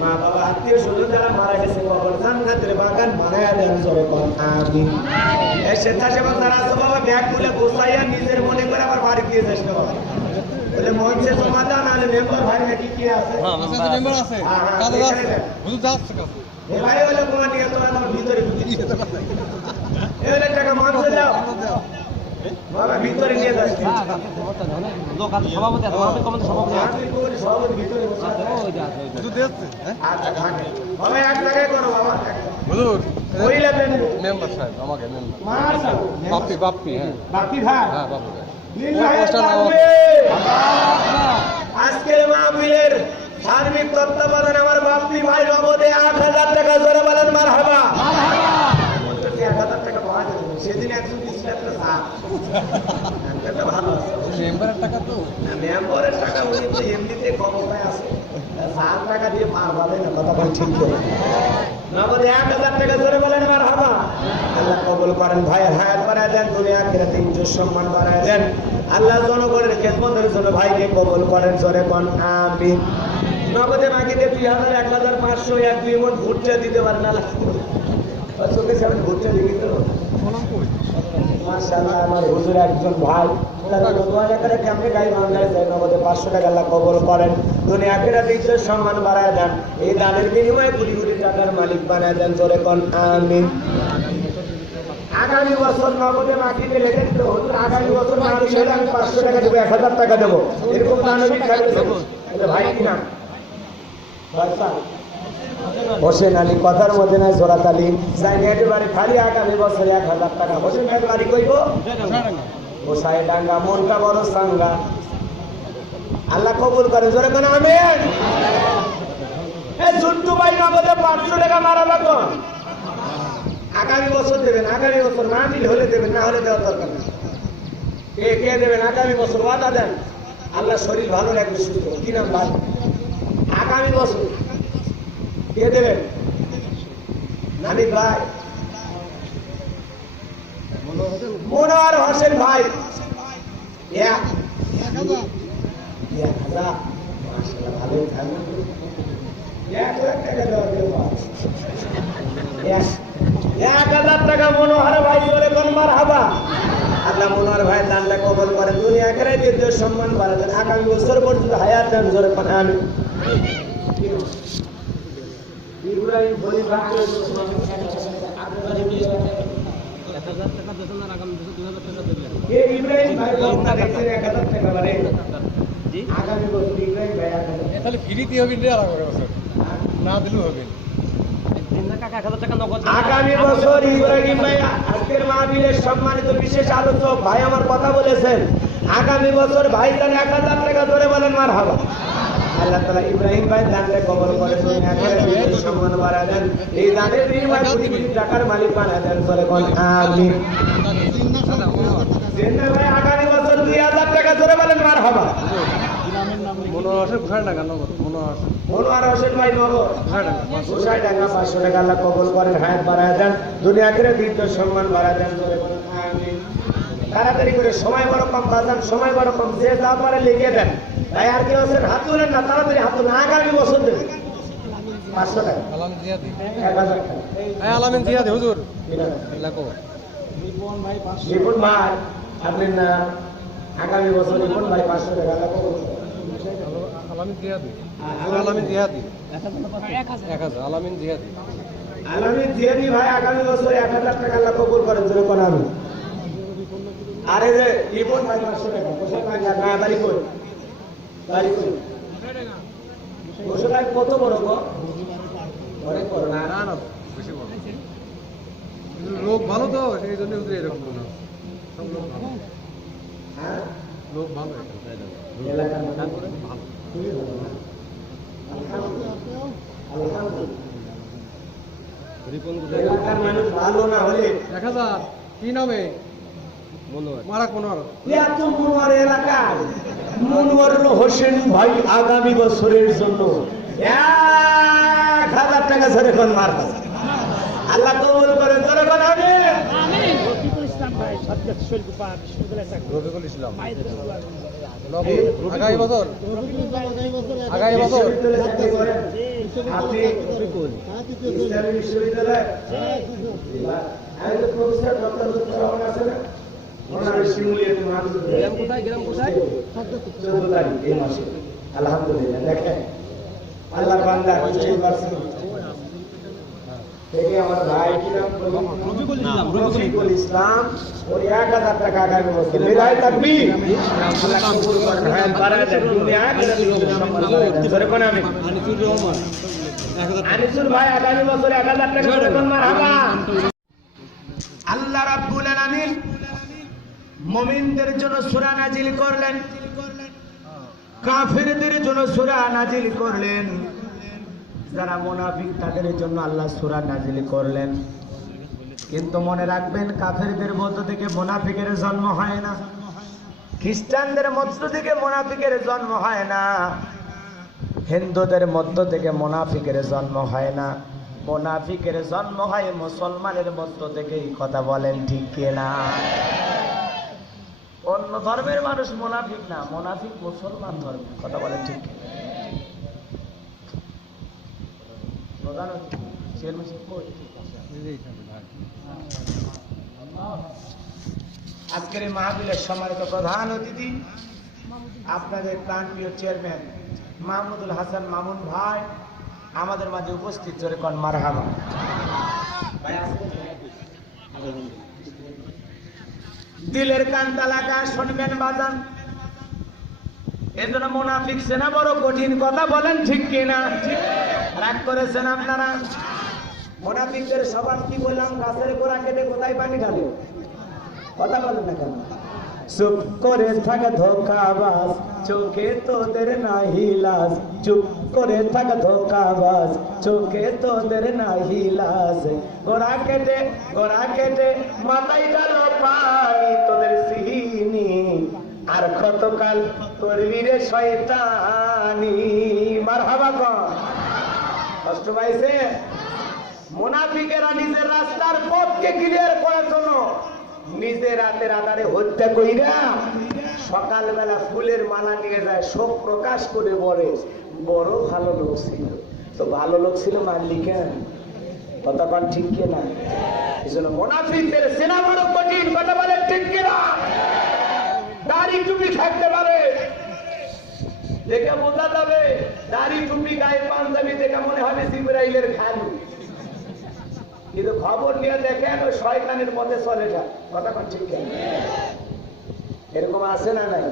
মা বাবা আত্মীয় স্বজন যারা মারা গেছে কবর জান্নাতের বাগান বানায় দেন, জোরে কোন আমিন। এই স্বেচ্ছাসেবক যারা আছে বাবা ব্যাগ খুলে গোছাইয়া নিজের মনে করে আবার বাড়ি দিয়ে চেষ্টা করে, বলে মঞ্চে জমা দাও, নাহলে মেম্বার ভাই নাকি কি আছে, মেম্বার আছে, কাজ আছে, হুজুর যাচ্ছে কাছে। এ ভাই হলো তোমার নিয়ে তোরা তোমার ভিতরে ঢুকিয়ে দাও, এই হলো টাকা মঞ্চে দাও বাবা, ভিতরে নিয়ে যাচ্ছে লোক আছে, সভাপতি আছে, আমাদের কমিটির সভাপতি আছে, সভাপতি ভিতরে বসে আছে, ওই যে আছে, হুজুর দেখছে। আচ্ছা থাকে বাবা, এক জায়গায় করো বাবা, হুজুর ওইলা দেন মেম্বার সাহেব, আমাকে মেম্বার মার দাও বাপ্পি, বাপ্পি, হ্যাঁ বাপি ভাই, হ্যাঁ বাপ্পি ভাই। লিল্লাহি তাকবীর। আজকের মাহফিলের সার্বিক তত্ত্বাবধানে আমার বাপ্পি ভাই নগদে 8,000 টাকা জোরে বলেন মারহাবা। 1,000 টাকা পাওয়া যাবে, সেদিন একজন দিছিল একটা সাপ, এটা ভালো আছে। মেম্বারের টাকা তো মেম্বারের টাকা উনি তো এমনিতে ক্ষমতায় আছে, 7 টাকা দিয়ে পার পাবে না, কথা বল ঠিক করে। নগদে 1,000 টাকা জোরে বলেন মারহাবা। আল্লাহ কবুল করেন, ভাইয়ের হায়াত বাড়ায় দেন, দুনিয়া আখিরাতে ইজ্জত সম্মান বাড়ায় দেন। আল্লাহ জনগণের খেদমতের জন্য ভাইকে কবুল করেন, জোরে কোন আমিন। নগদে মাগিতে 2,000, 1,500, 1-2 মণ ভুট্টা দিতে পারেন, আল্লাহ চোখে সামনে ভুট্টা দিয়ে দিতে পারেন। মাশাআল্লাহ, আমার হুজুর একজন ভাই তার দোয়া করে কেমনে গাই বাংলায় যায়, নগদে 500 টাকা আল্লাহ কবুল করেন, দুনিয়া আখিরাতে ইজ্জত সম্মান বাড়ায় দেন, এই দানের বিনিময়ে কোটি কোটি টাকার মালিক বানায় দেন, জোরে কোন আমিন। আগামী বছর নগদে মাটিতে লেগে দিল, হুজুর আগামী বছর মাটি হলে আমি 500 টাকা দেবো, 1,000 টাকা দেবো, এরকম দানবী খাবে ভাই কি নাম হোসেন আলী, কথার মধ্যে নাই জোরাত আলী, জাইনিয়াটি বাড়ি খালি, আগামী বছরে 1,000 টাকা। হোসেন ভাই বাড়ি কইব গোসাই ডাঙ্গা, মনটা বড় সাঙ্গা, আল্লাহ কবুল করেন, জোরে কোন আমিন। এই জুট্টু ভাই নগদে 500 টাকা মারা লাগবে, আগামী বছর দেবেন, আগামী বছর মাহফিল হলে দেবেন, না হলে দেওয়ার দরকার নেই। কে দেবেন আগামী বছর, ওয়াদা দেন, আল্লাহ শরীর ভালো রাখবে, সুস্থ। কি নাম ভাই? আগামী বছর কে দেবেন? নানি ভাই, মনোয়ার হোসেন ভাই, 1,000 মাশাআল্লাহ, ভালো থাকবেন, 1,00,000 টাকা দেওয়া দেবো, 1,000 টাকা মনোহর ভাই, জোরে কোন মারহাবা। আল্লাহ মনোহর ভাই দানটা কবুল করেন, দুনিয়া আখিরাতে ইজ্জত সম্মান বাড়ায় দেন, আগামী বছর পর্যন্ত হায়াত দেন, জোরে কোন আমিন। ইব্রাহিম বলি ভাই, কে ইব্রাহিম ভাই বলতা দেখছেন 1,000 টাকা বাড়ে, জি আগামী বছর ইব্রাহিম ভাই 1,000 তাহলে ফ্রিতে হবে না, আগামী বছর না দিলেও হবে। আগামী বছর ইব্রাহিম ভাই, আজকের মাহফিলের সম্মানিত বিশেষ আলোচক ভাই আমার কথা বলেছেন, আগামী বছর ভাই দান 1,000 টাকা ধরে বলেন মারহাবা। আল্লাহ তাআলা ইব্রাহিম ভাই দানটা কবুল করে, দুনিয়া আখিরাতে সম্মান বাড়ায় দেন, এই দানের বিনিময়ে কোটি কোটি টাকার মালিক বানায় দেন, বলে কোন আমিন। জিন্না ভাই আগামী বছর 2,000 টাকা ধরে বলেন মারহাবা। মনোহর ঘোষায় টাকা নগদ, মনোয়ার হোসেন ভাই নগদ গোসাই টাকা 500 টাকা আল্লাহ কবুল করেন, হায়াত বাড়ায় দেন, দুনিয়া আখিরাতে ইজ্জত সম্মান বাড়ায় দেন, বলে কোন আমিন। তাড়াতাড়ি করে, সময় বড় কম বাজান, সময় বড় কম, যে যা পারে লিখে দেন। তাই আর কি আছেন, হাত তুলেন না, তাড়াতাড়ি হাত তুলেন, আগামী বছর দেবেন 500 টাকা, আলামিন জিয়াদি, 1,000 টাকা। আলামিন জিয়াদি হুজুর লাগো, রিপন ভাই আপনার না, আগামী বছর রিপন ভাই 500 টাকা আল্লাহ কবুল করেন। আলামিন জিয়াদি, আলামিন জিয়াদি 1,000, আলামিন জিয়াদি, আলামিন জিয়াদি ভাই আগামী বছর 1,000 টাকা আল্লাহ কবুল করেন, জোরে কোন আমিন। আরে রে রিপন ভাই 500 টাকা, কোথায় ভাই না বাড়ি কই, বাড়ি কই গোসাই কত বড় গো, অনেক বড় না, না না বেশি বড়, লোক ভালো তো সেই জন্য হুজুর এরকম না, সব লোক ভালো, হ্যাঁ লোক ভালো, এলাকার নাম ভালো, খুবই ভালো না, আলহামদুলিল্লাহ, আলহামদুলিল্লাহ। এলাকার মানুষ ভালো না হলে 1,000 কি নামে মারাক মনোহর, এত মনোয়ার এলাকা, মনোয়ার হোসেন ভাই আগামী বছরের জন্য 1,000 টাকা ধরে কোন মারবে, আল্লাহ কবুল করেন, জোরে বলেন আমিন। রফিকুল ইসলাম ভাই সদগত শৈলকুপা বিশ্ববিদ্যালয় চাকরি। রফিকুল ইসলাম মায়েদের দোয়া। আগামী বছর বিশ্ববিদ্যালয়ে চাকরি করেন আপনি? ইসলামী বিশ্ববিদ্যালয়। আমি তো প্রফেসর ডক্টর লুৎফর রহমান আছে না, ওনার শিমুলিয়াতে মাহফিল করে। গ্রাম কোথায় 14 তারিখ এই মাসে। আলহামদুলিল্লাহ, দেখেন আল্লাহর বান্দা ইউনিভার্সিটি থেকে আমার ভাই কি নাম? রফিকুল ইসলাম। ওর 1000 টাকা আগামী বছর বিদায় তাকবীর। আল্লাহ কবুল করেন। হ্যাঁ, বাড়ায় দেন। দুনিয়া আখিরাতে সম্মান বাড়ায় দেন। জোরে কোন আমিন। আনিসুর ভাই আগামী বছর 1000 টাকা করে কোন মারহাবা। আল্লাহ রাব্বুল আলামিন মুমিনদের জন্য সূরা নাজিল করলেন, কাফেরদের জন্য সূরা নাজিল করলেন, যারা মুনাফিক তাদের জন্য আল্লাহ সূরা নাজিল করলেন। কিন্তু মনে রাখবেন, কাফেরদের মধ্য থেকে মুনাফিকের জন্ম হয় না, খ্রিস্টানদের মধ্য থেকে মুনাফিকের জন্ম হয় না, হিন্দুদের মধ্য থেকে মুনাফিকের জন্ম হয় না, মুনাফিকের জন্ম হয় মুসলমানের মধ্য থেকে। এই কথা বলেন ঠিক কিনা? অন্য ধর্মের মানুষ মুনাফিক না, মুনাফিক মুসলমান ধর্ম। কথা বলেন ঠিক কিনা? প্রধান আজকের এই মাহফিলের সম্মানিত প্রধান অতিথি আপনাদের প্রাণপ্রিয় চেয়ারম্যান মাহমুদুল হাসান মামুন ভাই আমাদের মাঝে উপস্থিত। জোরে কোন মারহাবা। দিলের কান তালাকা শুনবেন বাজান। এজন্য মুনাফিক সেনা বড় কঠিন। কথা বলেন ঠিক কিনা? রাগ করেছেন আপনারা? মুনাফিকদের স্বভাব কি বললাম? গাছের গোড়া কেটে কোথায় পানি ঢালে? কথা বলেন না কেন? চুপ করে থাকা ধোঁকাবাজ, চোখে তোদের নাহি লাজ। চুপ করে থাকা ধোঁকাবাজ, চোখে তোদের নাহি লাজ। গোড়া কেটে মাথায় ডালো পাই তোদের সিহিনি, আর কতকাল করবি রে শয়তানি। মারহাবা কর। কষ্ট পাইছে? মুনাফিকেরা নিজের রাস্তার পথকে ক্লিয়ার করার জন্য নিজের রাতের আধারে হত্যা কইরা সকালবেলা ফুলের মালা নিয়ে যায়, শোক প্রকাশ করে বলে বড় ভালো লোক ছিল। তো ভালো লোক ছিল মানলি কেন? কথা বল ঠিক কিনা? এই জন্য মুনাফিকদের সেনা বড় কঠিন। কথা বলে ঠিক কিনা? দাড়ি টুপি থাকতে পারে, দেখে বোঝা যাবে। দাড়ি টুপি গায়ে পাঞ্জাবি দেখে মনে হবে জিবরাইলের খালু, কিন্তু খবর নিয়ে দেখেন ওই শয়তানের পথে চলে যায়। কথা কোন ঠিক কেন? এরকম আছে না নাই?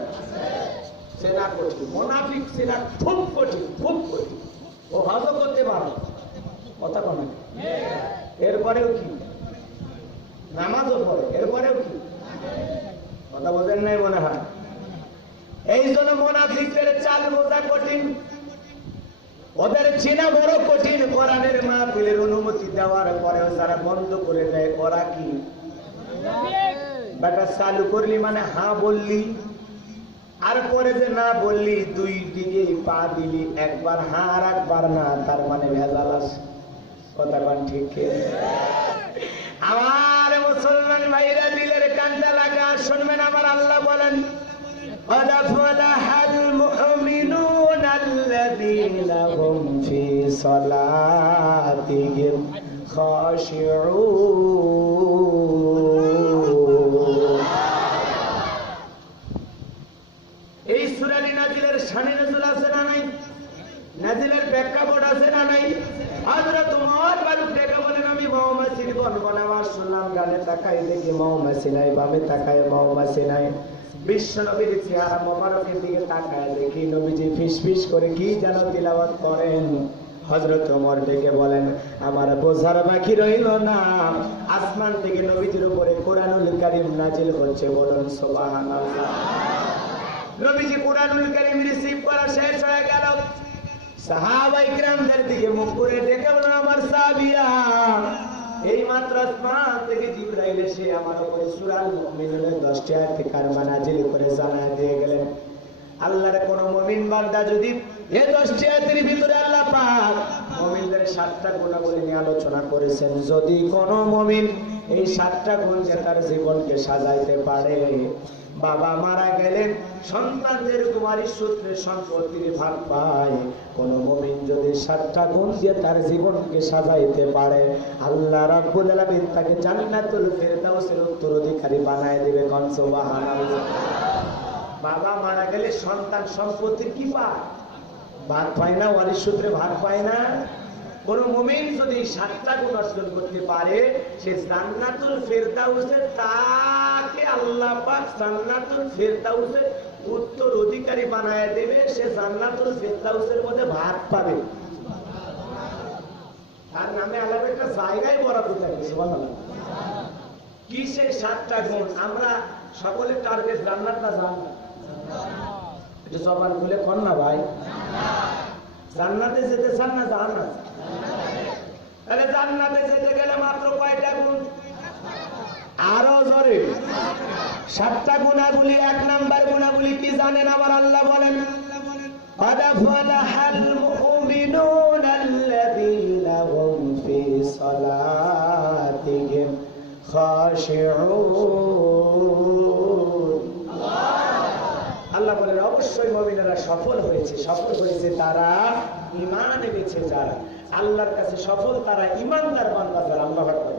সেনা কঠিন, মুনাফিক সেনা খুব কঠিন, খুব কঠিন। ও হজম করতে পারে। কথা কোন? এরপরেও কি? নামাজও পড়ে, এরপরেও কি? কথা বোঝেন নাই মনে হয়। এই জন্য মুনাফিকদের চাল বোঝা কঠিন, ওদের চেনা বড় কঠিন। কোরআনের মাহফিলের অনুমতি দেওয়ার পরেও যারা বন্ধ করে দেয়, ওরা কি বেটা চালু করলি মানে হ্যাঁ বললি, আর পরে যে না বললি, দুই দিকে পা দিলি, একবার হ্যাঁ আর একবার না, তার মানে ভেজাল আছে। কথা বল ঠিক? আমার মুসলমান ভাইরা দিলের কানটা লাগা শুনবেন। আমার আল্লাহ বলেন قد أفلح المؤمنون الذين هم في صلاتهم خاشعون। এই সূরাটি নাজিলের শানে নজুল আছে না নাই? নাজিলের প্রেক্ষাপট আছে না নাই? হযরত ওমর ফারুক ডেকে বলেন, আমি মৌমাছির বনবন আওয়াজ শুনলাম, গানে তাকাই দেখি মৌমাছি নাই, বামে তাকায় মৌমাছি নাই। বিশ্ব নবীর চেহারা মোবারকের দিকে তাকায় দেখি নবীজি ফিসফিস করে কি যেন তিলাওয়াত করেন। হযরত ওমর ডেকে বলেন, আমার বোঝার বাকি রইল না, আসমান থেকে নবীজির উপরে কোরআনুল কারীম নাজিল হচ্ছে। বলুন সুবহানাল্লাহ। নবীজি কোরআনুল কারীম রিসিভ করা শেষ হয়ে গেল। সাহাবায়ে কিরামদের দিকে মুখ করে ডেকে বলেন, আমার সাহাবীরা, এই মাত্র আসমান থেকে জিবরাইল এসে আমার উপরে সূরা মুমিনুনের 10টি আয়াত কারমা নাজিল করে জানায় দিয়ে গেলেন, আল্লাহর কোন মুমিন বান্দা যদি এই 10টি আয়াতের ভিতরে আল্লাহ পাক মুমিনদের 7টা গুণাবলী নিয়ে আলোচনা করেছেন। যদি কোনো মুমিন এই 7টা গুণ দিয়ে তার জীবনকে সাজাইতে পারে, বাবা মারা গেলে সন্তানদের কুমারী সূত্রে সম্পত্তির ভাগ পায়। কোন মুমিন যদি 7টা গুণ দিয়ে তার জীবনকে সাজাইতে পারে, আল্লাহ রাব্বুল আলামিন তাকে জান্নাতুল ফেরদাউসের উত্তরাধিকারী বানায় দিবে। কোন সুবহানাল্লাহ। বাবা মারা গেলে সন্তান সম্পত্তি কি পায়? ভাগ পায় না, ওয়ারিশ সূত্রে ভাগ পায় না। কোন মুমিন যদি 7টা গুণ অর্জন করতে পারে, সে জান্নাতুল ফেরদাউসে তাকে আল্লাহ পাক জান্নাতুল ফেরদাউসে উত্তর অধিকারী বানায় দেবে। সে জান্নাতুল ফেরদাউসের মধ্যে ভাগ পাবে। তার নামে আলাদা একটা জায়গায় বরাদ্দ থাকবে। সুবহানাল্লাহ। কি সেই 7টা গুণ? আমরা সকলে টার্গেট জান্নাত না জান্নাত? এটা জবান খুলে কোন না ভাই? জান্নাতে যেতে চান না জান্নাত? তাহলে জান্নাতে যেতে গেলে মাত্র কয়টা গুণ? আরো জোরে। 7টা গুণাবলী। 1 নাম্বার গুণাবলী কি জানেন? আমার আল্লাহ বলেন, قد فلح المؤمنون الذين هم في صلاتهم خاشعون। আল্লাহ বলেন অবশ্যই মুমিনেরা সফল হয়েছে। সফল হয়েছে তারা ঈমান এনেছে যারা। আল্লাহর কাছে সফল তারা ঈমানদার বান্দা যারা। আল্লাহু আকবার।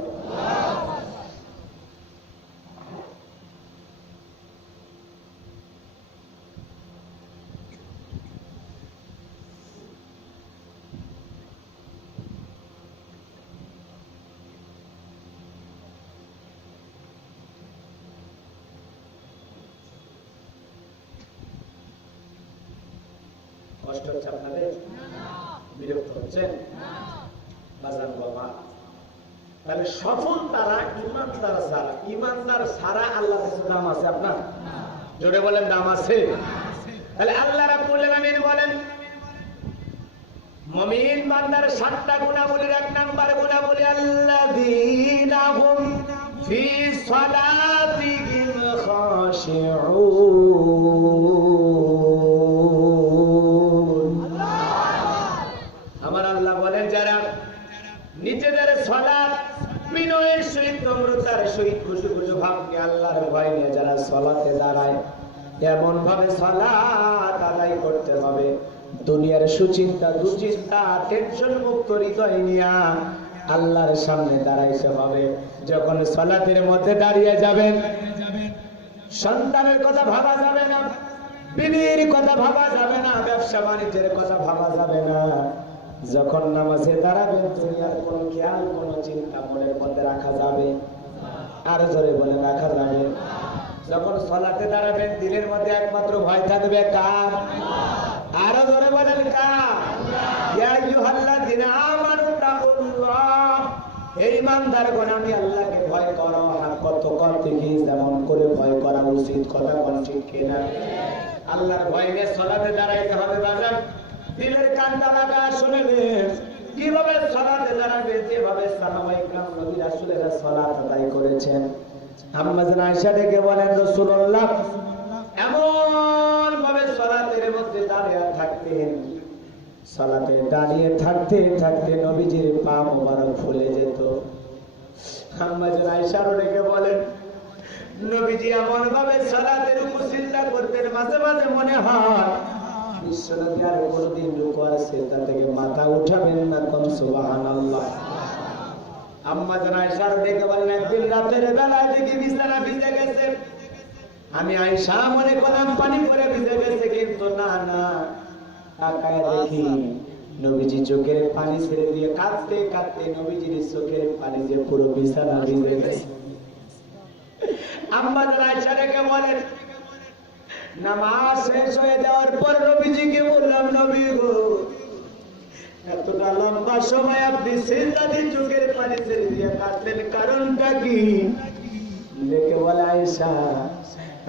কষ্ট হচ্ছে আপনাদের? বিরক্ত হচ্ছেন? বাজার বাবা, তাহলে সফল তারা ঈমানদার যারা। ঈমানদার ছাড়া আল্লাহর কাছে দাম আছে আপনার? জোরে বলেন দাম আছে? তাহলে আল্লাহ রাব্বুল আলামিন বলেন মুমিন বান্দার 7টা গুণাবলীর 1 নাম্বার গুণাবলী আল্লাযীনা হুম ফি সালাতিহিম খাশিউন। আমার আল্লাহ বলেন যারা নিজেদের সালাত বিনয়ের সহিত নম্রতার সহিত খুশু খুশু ভাবকে আল্লাহর ভয় নিয়ে যারা সালাতে দাঁড়ায়, এমন ভাবে সালাত আদায় করতে হবে দুনিয়ার সুচিন্তা দুশ্চিন্তা টেনশন মুক্ত হৃদয় নিয়ে আল্লাহর সামনে দাঁড়াইতে হবে। যখন সালাতের মধ্যে দাঁড়িয়ে যাবেন, সন্তানের কথা ভাবা যাবে না, বিবির কথা ভাবা যাবে না, ব্যবসা বাণিজ্যের কথা ভাবা যাবে না। যখন নামাজে দাঁড়াবেন দুনিয়ার কোন খেয়াল কোন চিন্তা মনের মধ্যে রাখা যাবে? আর জোরে বলে রাখা যাবে? যখন সালাতে দাঁড়াবেন দিলের মধ্যে একমাত্র ভয় থাকবে কার? আরো জোরে বলেন কার? ইয়া আইয়ুহাল্লাযীনা আমানু তাকুল্লাহ। হে ঈমানদারগণ, আমি আল্লাহকে ভয় করো। আর কত করতে কি যেমন করে ভয় করা উচিত, কথা কোন ঠিক কিনা? আল্লাহর ভয় নিয়ে সালাতে দাঁড়াইতে হবে। বাজার দিলের কান্না লাগা শুনবেন কিভাবে সালাতে দাঁড়াবে, যেভাবে সাহাবায়ে কেরাম নবী রাসূলেরা সালাত আদায় করেছেন। আম্মা জান আয়েশা ডেকে বলেন রাসূলুল্লাহ এমন ভাবে সালাতের মধ্যে দাঁড়িয়ে থাকতেন, সালাতে দাঁড়িয়ে থাকতে থাকতে নবীজির পা মোবারক ফুলে যেত। আম্মা জান আয়েশা ডেকে বলেন নবীজি এমন ভাবে সালাতের উপর চিন্তা করতেন, মাঝে মাঝে মনে হয় বিশ্বনবী আর কোনদিন রুকু আর সিজদা থেকে মাথা উঠাবেন না। কোন সুবহানাল্লাহ। আম্মা জান আয়েশা ডেকে বলেন একদিন রাতের বেলায় দেখি বিছানা ভিজে গেছে। আমি আয়েশা মনে করলাম পানি পড়ে ভিজে গেছে, কিন্তু না না, তাকায় দেখি নবীজি চোখের পানি ছেড়ে দিয়ে কাঁদতে কাঁদতে নবীজির চোখের পানি যে পুরো বিছানা ভিজে গেছে। আম্মা জান আয়েশা ডেকে বলেন নামাজ শেষ হয়ে যাওয়ার পর নবীজিকে বললাম নবী গো, এতটা লম্বা সময় আপনি সিজদাতে চোখের পানি ছেড়ে দিয়ে কাঁদলেন, কারণটা কি? ডেকে বলে আয়েশা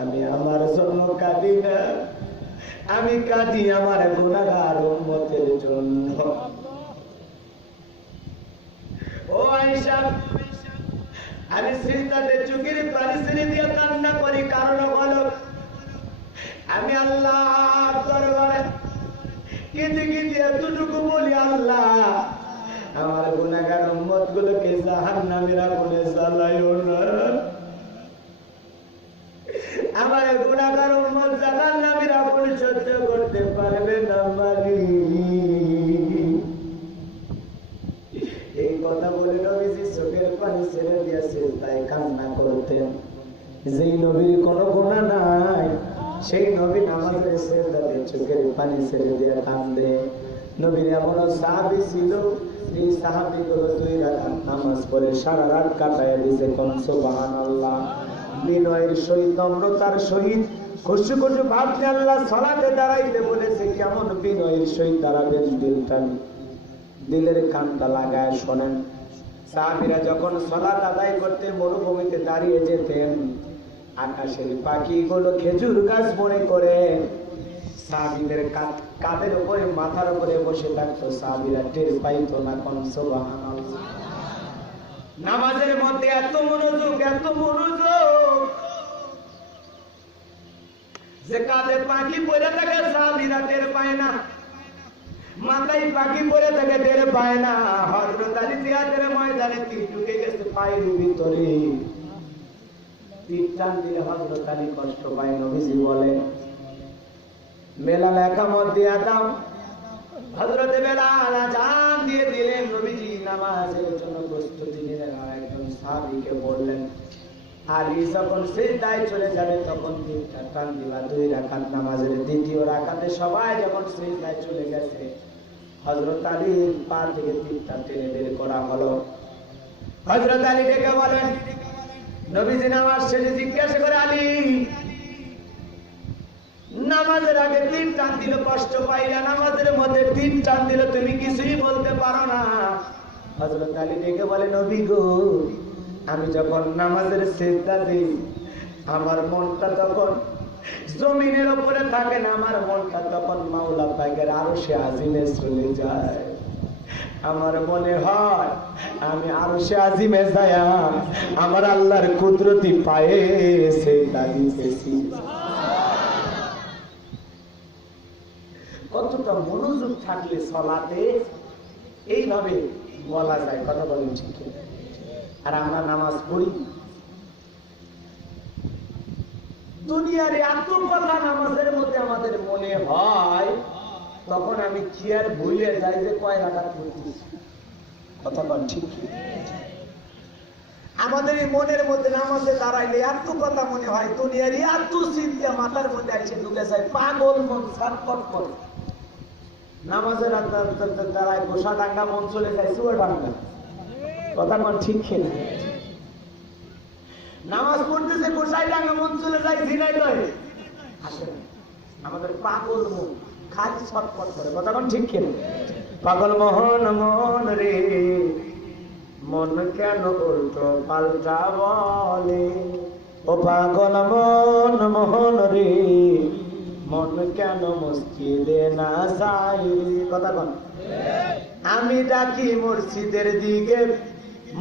আমি আমার জন্য কাঁদি না, আমি কাঁদি আমার গুনাহগার উম্মতের জন্য। ও আয়েশা, আমি সিজদাতে চোখের পানি ছেড়ে দিয়ে কান্না করি, কারণ হলো আমি আল্লাহ দরবারে কেঁদে কেঁদে এতটুকু বলি, আল্লাহ আমার গুনাহগার উম্মত গুলোকে জাহান্নামের আগুনে জ্বালাইও না। আমার গুনাহগার উম্মত জাহান্নামের আগুন সহ্য করতে পারবে না মালিক। এই কথা বলে নবীজি চোখের পানি ছেড়ে দিয়েছে, তাই কান্না করতেন। যেই নবীর কোনো গুনাহ নাই সেই নবী নামাজের সেজদাতে চোখের পানি ছেড়ে দিয়ে কান্দে। নবীর এমন সাহাবী ছিল, এই সাহাবীগুলো 2 রাকাত নামাজ পড়ে সারা রাত কাটায় দিয়েছে। কোন সুবহানাল্লাহ। বিনয়ের সহিত নম্রতার সহিত খুশি খুশি ভাবতে আল্লাহ সালাতে দাঁড়াইতে বলেছে। কেমন বিনয়ের সহিত দাঁড়াবেন, দিলের কানটা লাগায় শোনেন। সাহাবীরা যখন সালাত আদায় করতে মরুভূমিতে দাঁড়িয়ে যেতেন, আকাশের পাখিগুলো খেজুর গাছ মনে করে সাহাবীদের কাঁধের উপরে মাথার উপরে বসে থাকতো। সাহাবীরা টের পাইতো না। কোন সুবহানাল্লাহ। নামাজের মধ্যে এত মনোযোগ যে কাঁধে পাখি পড়ে থাকে সাহাবীরা টের পায় না, মাথায় পাখি পড়ে থাকে টের পায় না। হযরত আলী জিহাদের ময়দানে তীর ঢুকে গেছে পায়ের ভিতরে, তীর টান দিলে হযরত আলী কষ্ট পায়। নবীজি বলে বেলাল একামত দিয়া দাও। হযরত বেলাল আযান দিয়ে দিলেন। নবীজি নামাজের জন্য প্রস্তুতি নিলেন। আর একজন সাহাবীকে বললেন, আলী যখন সিজদায় চলে যাবে তখন তীরটা টান দিবা। 2 রাকাত নামাজের দ্বিতীয় রাকাতে সবাই যখন সিজদায় চলে গেছে, হযরত আলীর পা থেকে তীরটা টেনে বের করা হলো। হযরত আলী ডেকে বলেন, নবীজি নামাজ শেষে জিজ্ঞাসা করে, আলী নামাজের আগে তীর টান দিল কষ্ট পাইলা, নামাজের মধ্যে তীর টান দিল তুমি কিছুই বলতে পারো না। হযরত আলী ডেকে বলে, নবী গো, আমি যখন নামাজের সিজদা দিই আমার মনটা তখন জমিনের উপরে থাকে না, আমার মনটা তখন মাওলা পাকের আরশে আজিমে চলে যায়। আমার মনে হয় আমি আরশে আজিমে যায়া আমার আল্লাহর কুদরতি পায়ে সিজদা দিতেছি। কতটা মনোযোগ থাকলে সালাতে এইভাবে বলা যায়। কথা বলেন ঠিক? আর আমরা নামাজ পড়ি, দুনিয়ার এত কথা নামাজের মধ্যে আমাদের মনে হয়, তখন আমি কি আর ভুলে যাই যে কয় রাকাত পড়তেছি। কথা বলেন ঠিক? আমাদের এই মনের মধ্যে নামাজে দাঁড়াইলে এত কথা মনে হয়, দুনিয়ার এত চিন্তা মাথার মধ্যে এসে ঢুকে যায়, পাগল মন ছটফট করে। নামাজের দাঁড়ায় গোসা ডাঙ্গা মন চলে যায় চুয়াডাঙ্গা। কথা বল ঠিক কিনা? নামাজ পড়তেছে গোসাই ডাঙ্গা মন চলে যায় ঝিনাইদহে। আমাদের পাগল মন খালি ছটফট করে। কথা বল ঠিক কিনা? পাগল মোহন মন রে, মন কেন উল্টো পাল্টা বলে। ও পাগল মন মোহন রে, মন কেন মসজিদে না যাই। কথা বল। আমি ডাকি মসজিদের দিকে,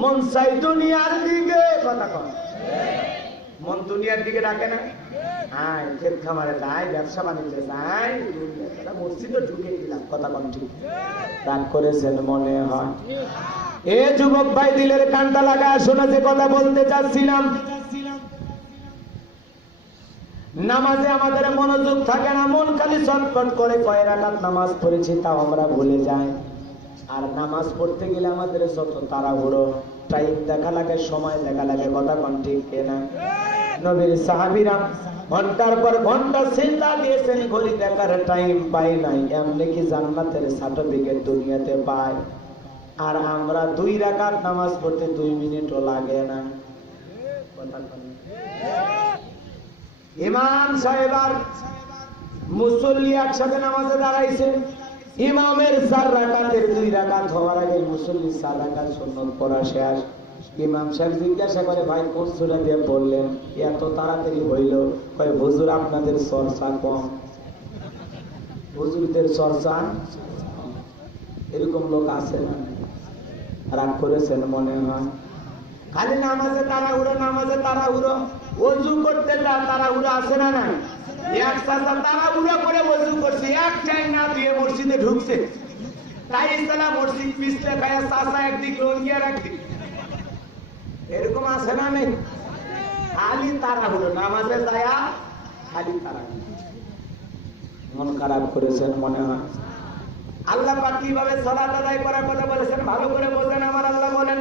মন চাই দুনিয়ার দিকে। কথা বল। মন দুনিয়ার দিকে ডাকে না? আয় ক্ষেত খামারে যাই, ব্যবসা বাণিজ্যে যাই, মসজিদে ঢুকে দিলাম। কথা বল ঠিক? রাগ করেছেন মনে হয়। এ যুবক ভাই, দিলের কানটা লাগায় শোনা যে কথা বলতে চাচ্ছিলাম। নামাজে আমাদের মনোযোগ থাকে না, মন খালি ছটফট করে। কয় রাকাত নামাজ পড়েছি তাও আমরা ভুলে যাই। আর নামাজ পড়তে গেলে আমাদের যত তাড়াহুড়ো, টাইম দেখা লাগে, সময় দেখা লাগে। কথা কোন ঠিক না? নবীর সাহাবীরা ঘন্টার পর ঘন্টা সিজদা দিয়েছেন, ঘড়ি দেখার টাইম পাই নাই। এমনি কি জান্নাতের সার্টিফিকেট দুনিয়াতে পায়? আর আমরা 2 রাকাত নামাজ পড়তে 2 মিনিটও লাগে না। কথা কোন? ইমাম সাহেব আর মুসল্লি একসাথে নামাজে দাঁড়াইছে। ইমামের 4 রাকাতের 2 রাকাত হওয়ার আগে মুসল্লি 4 রাকাত সুন্নত পড়া শেষ। ইমাম সাহেব জিজ্ঞাসা করে, ভাই কোন সূরা দিয়ে পড়লেন, এত তাড়াতাড়ি হইল? কয়, হুজুর আপনাদের চর্চা কম। হুজুরদের চর্চা এরকম লোক আছে না? রাগ করেছেন মনে হয়। খালি নামাজে তাড়াহুড়ো, নামাজে তাড়াহুড়ো। ওযু করতে তাড়াহুড়ো আছে না? নাই। এক চাচা তাড়াহুড়ো করে ওযু করছে, এক টাইম না দিয়ে মসজিদে ঢুকছে। তাই ইসলাম মসজিদ পিছলে খায়া চাচা একদিক লঙ্গিয়া রাখি এরকম আছে না নেই? খালি তারা হলো নামাজে যায়া খালি তারা মন খারাপ করেছেন মনে হয়। আল্লাহ পাক কিভাবে সালাত আদায় করার কথা বলেছেন ভালো করে বোঝেন। আমার আল্লাহ বলেন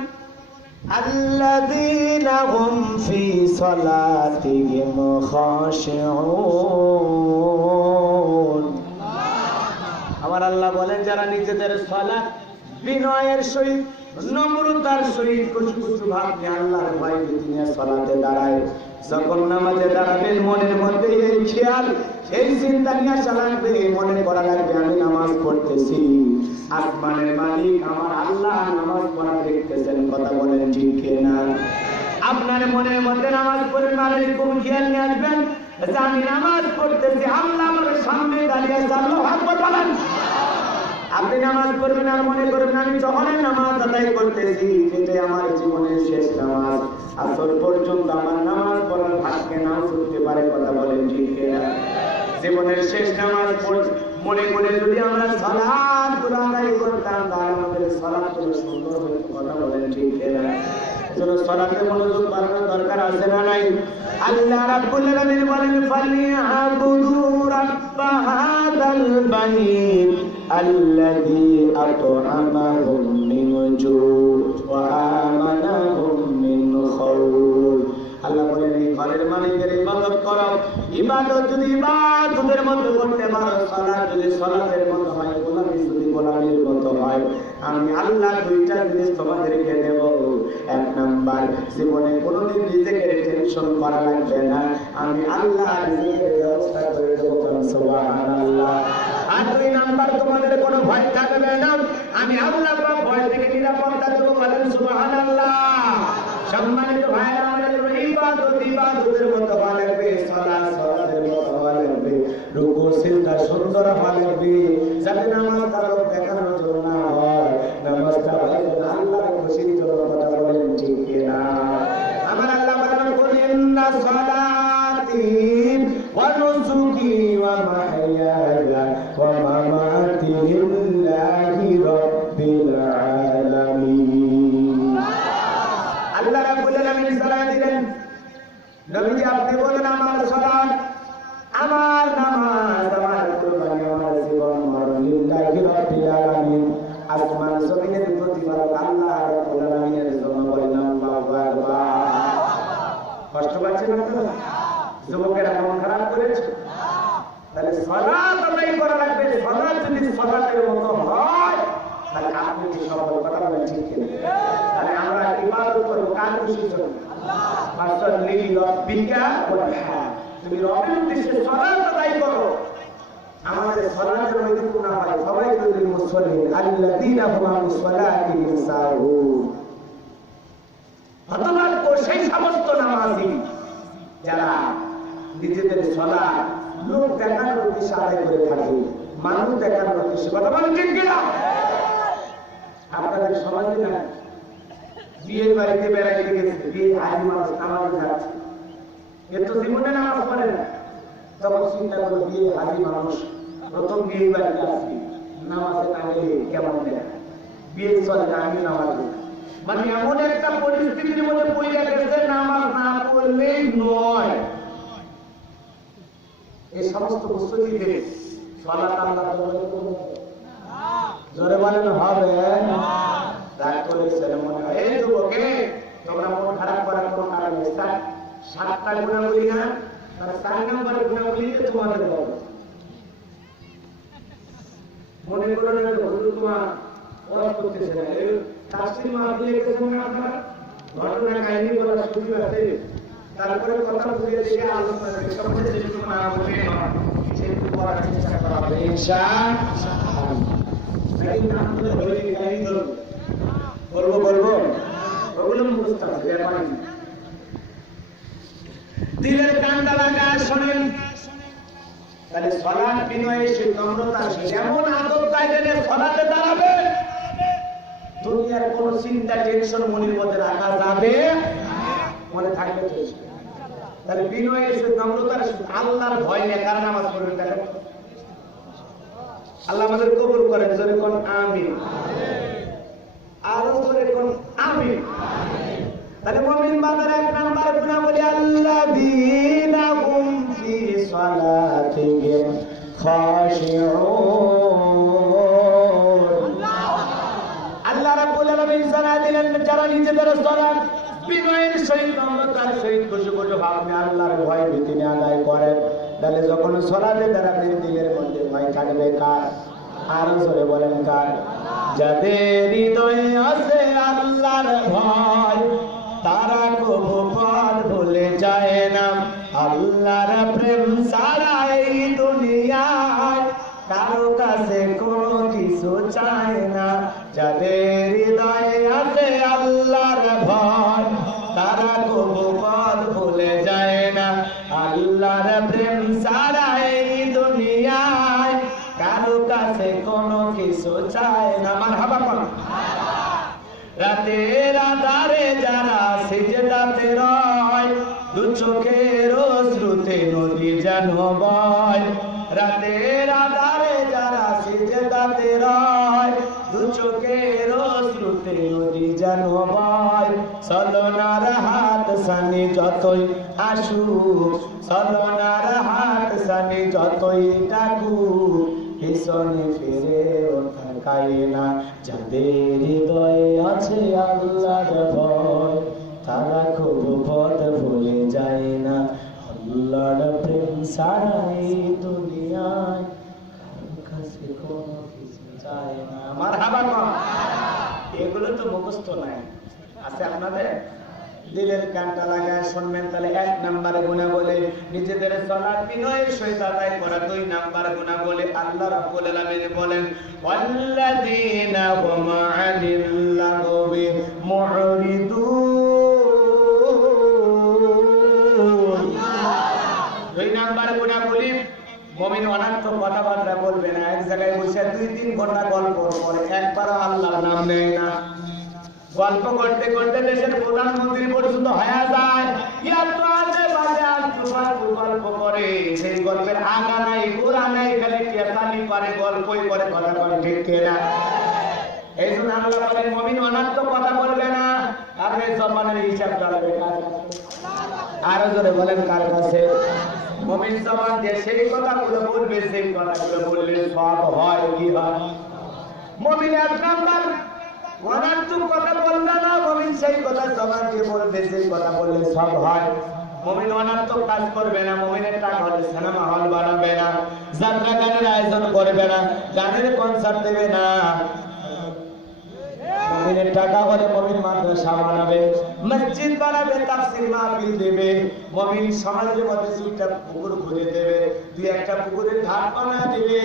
আল্লাযীনা হুম ফি সালাতিহিম খাশিউন। আমার আল্লাহ বলেন যারা নিজেদের সালাত বিনয়ের সহিত নম্রতার সহিত কুচকুচু ভাব নিয়ে আল্লাহর ভয় ভীতি নিয়ে সালাতে দাঁড়ায়, যখন নামাজে দাঁড়াবেন মনের মধ্যে এই খেয়াল এই চিন্তা নিয়ে চালাবে, মনে করা লাগবে আমি নামাজ পড়তেছি, আসমানের মালিক আমার আল্লাহ নামাজ পড়া দেখতেছেন। কথা বলেন ঠিক কিনা? আপনার মনের মধ্যে নামাজ পড়বেন আর এরকম খেয়াল নিয়ে আসবেন যে আমি নামাজ পড়তেছি, আল্লাহ আমার সামনে দাঁড়িয়ে আছে। আল্লাহু আকবার বলেন। আপনি নামাজ পড়বেন আর মনে করবেন আমি যখন নামাজ আদায় করতেছি এটাই আমার জীবনের শেষ নামাজ, আসর পর্যন্ত আমার নামাজ পড়ার ভাগ্যে নাও ছুটতে পারে। কথা বলেন ঠিক কিনা? জীবনের শেষ নামাজ মনে করে যদি আমরা সালাত আদায় করতাম তাহলে আমাদের সালাত সুন্দর হতো। কথা বলেন ঠিক কিনা? এজন্য সালাতে মনোযোগ বাড়ানোর দরকার আছে না নাই? আল্লাহ রাব্বুল আলামিন বলেন ফালিয়াবুদু রাব্ব হাযাল বাইত আল্লাযী আত'আমাহুম মিন জু' ওয়া আমানাহুম মিন খাউফ। আল্লাহ বলেন এই ঘরের মালিকের ইবাদত করো। ইবাদত যদি ইবাদতের মতো করতে পারো, সালাত যদি সালাতের মতো হয়, গোলামি যদি গোলামির মতো হয়, আমি আল্লাহ দুইটা জিনিস তোমাদেরকে দেব। এক নাম্বার, জীবনে কোনোদিন নিজেকে টেনশন করা লাগবে না, আমি আল্লাহ নিজের ব্যবস্থা করে দেব। সুবহানাল্লাহ। আর দুই নাম্বার, তোমাদের কোনো ভয় থাকবে না, আমি আল্লাহ পাক ভয় থেকে নিরাপত্তা দেব। বলেন সুবহানাল্লাহ। সম্মানিত ভাইরা, আমাদের ইবাদতের মতো হওয়া লাগবে, সালাতের মতো হওয়া লাগবে, রুকু সিজদা সুন্দর হওয়া লাগবে, যাতে নামাজ তার দেখানোর জন্য না হয়, নামাজটা আল্লাহর খুশির জন্য। কথা বলেন ঠিক কিনা? আমার আল্লাহ বলেন কুল ইন্না সালাতি ওয়া নুসুকি ওয়া মাহইয়ায়া ওয়া মামাতি লিল্লাহি রাব্বিল আলামিন। আল্লাহ রাব্বুল আলামিন সালাত দিলেন। নবীজি আপনি বলেন আমার সালাত, আমার নামাজ, আমার কুরবানি, আমার জীবন মরণ লিল্লাহি রাব্বিল আলামিন, আসমান জমিনের প্রতিপালক আল্লাহ রাব্বুল আলামিনের জন্য। বলেন আল্লাহু আকবার। কষ্ট পাচ্ছেন আপনারা? যুবকেরা মন খারাপ করেছে? তাহলে সালাত আদায় করা লাগবে। সালাত যদি সালাতের মতো হয় তাহলে আপনি কি সফল? কথা বলেন ঠিক কিনা? তাহলে আমরা ইবাদত করব কার খুশির জন্য? ফাসাল্লি লিরাব্বিকা ওয়ানহার। তুমি রবের উদ্দেশ্যে সালাত আদায় করো। আমাদের সালাতের মধ্যে গুনাহ হয়, সবাই যদি মুসল্লিন আল্লাযীনা হুম আন সালাতিহিম সাহুন। হতভাগ্য সেই সমস্ত নামাজি যারা নিজেদের সালাত লোক দেখানোর উদ্দেশ্যে আদায় করে থাকে, মানুষ দেখানোর উদ্দেশ্যে। কথা বলেন ঠিক কিনা? আপনাদের সমাজে না বিয়ের বাড়িতে বেড়াইতে গেছে, বিয়ে আইন মানুষ নামাজ যাচ্ছে, এর তো জীবনে নামাজ পড়ে না। তখন চিন্তা করলো বিয়ে হাজি মানুষ প্রথম বিয়ে বাড়িতে আসছি, নামাজে না গেলে কেমন দেয়, বিয়ে চলে না, আমি নামাজ পড়ি। মানে এমন একটা পরিস্থিতির মধ্যে পড়ে গেছে নামাজ না পড়লেই নয়। এই সমস্ত মুসল্লিদের সালাত আল্লাহ জোরে বলেন হবে না? রাগ করেছেন মনে হয়? এই যুবকে তোমরা মন খারাপ করার কোনো কারণ নেই। সাতটা গুণা বলি না, তার 4 নম্বরের গুণা বলি তোমাদের বলো। মনে করো না যে হুজুর তোমার ওয়াজ করতেছে না, এই তাফসীর মাহফিলে গেছেন না আপনারা, ঘটনা কাহিনী বলা শুরু আছে, তারপরে কথা বুঝিয়ে দিয়ে আলোচনা করে সবচেয়ে যেটুকু না বলে সেটুকু করার চেষ্টা করা হবে ইনশাআল্লাহ। নাকি আমাদের বলি কাহিনী বলবো ওগুলো মুখস্থ আছে, ব্যাপার নেই। দিলের কান্ডা লাগা শোনেন। তাহলে সালাত বিনয়ে সে নম্রতা, যেমন আদব কায়দা নিয়ে সালাতে দাঁড়াবে, দুনিয়ার কোন চিন্তা টেনশন মনের মধ্যে রাখা যাবে মনে থাকবে। তাহলে বিনয়ে সে নম্রতার আল্লাহর ভয় নিয়ে কার নামাজ পড়বেন? দেখেন আল্লাহ আমাদের কবুল করেন, জোরে কোন আমিন। আরো জোরে কোন আমিন। তাহলে মুমিন বান্দার এক নাম্বার গুণাবলী আল্লাযীনা হুম ফি সালাতিহিম খাশিউন। আল্লাহ রাব্বুল আলামিন জানায় দিলেন যারা নিজেদের সালাত বিনয়ের সহিত নম্রতার সহিত খুশু ভাব নিয়ে আল্লাহর ভয় ভীতি নিয়ে আদায় করেন, তাহলে যখন সালাতে দাঁড়াবেন দিলের মধ্যে ভয় থাকবে কার? আরো জোরে বলেন কার? যাদের হৃদয়ে আছে আল্লাহর ভয় তারা কবু পথ ভুলে যায় না। আল্লাহর প্রেম ছাড়া এই দুনিয়ায় কারো কাছে কোনো কিছু চায় না। যাদের হৃদয়ে আছে আল্লাহর ভয় তারা কবু পথ ভুলে যায় না। আল্লাহর প্রেম ছাড়া এই দুনিয়ায় কারো কাছে কোনো কিছু চায় না। মারহাবা কোন? রাতের আধারে যারা সিজদাতে রয় দু চোখের অশ্রুতে নদী যেন বয়। রাতের আধারে যারা সিজদাতে রয় দু চোখের অশ্রুতে নদী যেন বয়। চলনার হাত সানি যতই আসুক, চলনার হাত সানি যতই ডাকুক, পিছনে ফিরে তাকায় না। যাদের হৃদয়ে আছে আল্লাহর ভয় তারা খুব পথ ভুলে যায় না। আল্লাহর প্রেম ছাড়া এই দুনিয়ায় কারো কাছে কোনো কিছু চায় না। মারহাবা কোন? এগুলো তো মুখস্থ নাই, আছে আপনাদের? দিলের কানটা লাগায় শুনবেন। তাহলে এক নাম্বার গুনাহ বলে নিজেদের সালাত বিনয়ের সহিত আদায় করা। দুই নাম্বার গুনাহ বলে আল্লাহ রাব্বুল আলামিন বলেন ওয়াল্লাযীনা হুম আনিল লাগবি মুরিদুন। দুই নাম্বার গুনাহ বলি মুমিন অনর্থক কথাবার্তা বলবে না। এক জায়গায় বসে 2-3 ঘন্টা গল্প করে একবারও আল্লাহর নাম নেয় না। গল্প করতে করতে দেশের প্রধানমন্ত্রী পর্যন্ত হয়ে যায়। গল্প করে সেই গল্পের আগা নাই গোড়া নাই, খালি কেতালি পারে গল্পই করে, কথা বলে ঠিক কিনা? এই জন্য আল্লাহ বলেন মুমিন অনর্থক কথা বলবে না। আপনি জবানের হিসাব চালাবে কার কাছে? আরো জোরে বলেন কার কাছে? মুমিন জবান দিয়ে সেই কথাগুলো বলবে, সেই কথাগুলো বললে সব হয়। কি হয়? মুমিন এক নাম্বার অনর্থক কথা বলবে না। মুমিন সেই কথা জবান দিয়ে বলবে, সেই কথা বললে সব হয়। মুমিন অনর্থক কাজ করবে না। মুমিনের টাকা হলে সিনেমা হল বানাবে না, যাত্রা গানের আয়োজন করবে না, গানের কনসার্ট দেবে না। মুমিনের টাকা হলে মুমিন মাদ্রাসা বানাবে, মসজিদ বানাবে, তাফসীর মাহফিল দেবে। মুমিন সমাজের মধ্যে 2টা পুকুর খুঁজে দেবে, 2-1টা পুকুরের ঘাট বানিয়ে দেবে,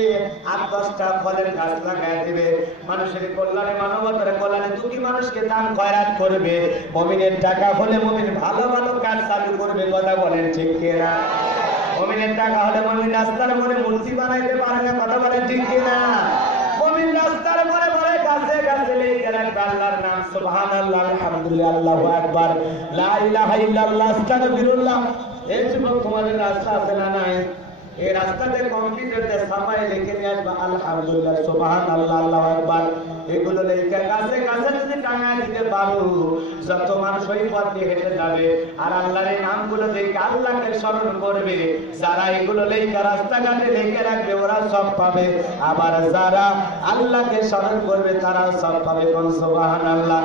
8-10টা ফলের গাছ লাগায় দেবে। মানুষের কল্যাণে, মানবতার কল্যাণে দুঃখী মানুষকে দান খয়রাত করবে। মুমিনের টাকা হলে মুমিন ভালো ভালো কাজ চালু করবে। কথা বলেন ঠিক কিনা? মুমিনের টাকা হলে মুমিন রাস্তার মোড়ে মূর্তি বানাইতে পারে না। কথা বলেন ঠিক কিনা? মুমিন রাস্তার মোড়ে মোড়ে গাছে গাছে লেগে রাখবে আল্লাহর নাম, সুবহানাল্লাহ, আলহামদুলিল্লাহ, আল্লাহু আকবার, লা ইলাহা ইল্লাল্লাহ, আস্তাগফিরুল্লাহ। এই যুবক তোমাদের রাস্তা আছে না নাই? এই রাস্তাতে কম্পিউটারতে সাফাই লিখে নিয়ে আসবা আলহামদুলিল্লাহ, সুবহানাল্লাহ, আল্লাহু আকবার। এগুলো লেখা কাছে কাছে যদি টাঙায় দিতে পারো, যত মানুষ ওই পথ দিয়ে হেঁটে যাবে আর আল্লাহর এই নামগুলো দেখে আল্লাহকে স্মরণ করবে। যারা এগুলো লেখা রাস্তাঘাটে লিখে রাখবে ওরা সব পাবে, আবার যারা আল্লাহকে স্মরণ করবে তারাও সব পাবে। কোন সুবহানাল্লাহ।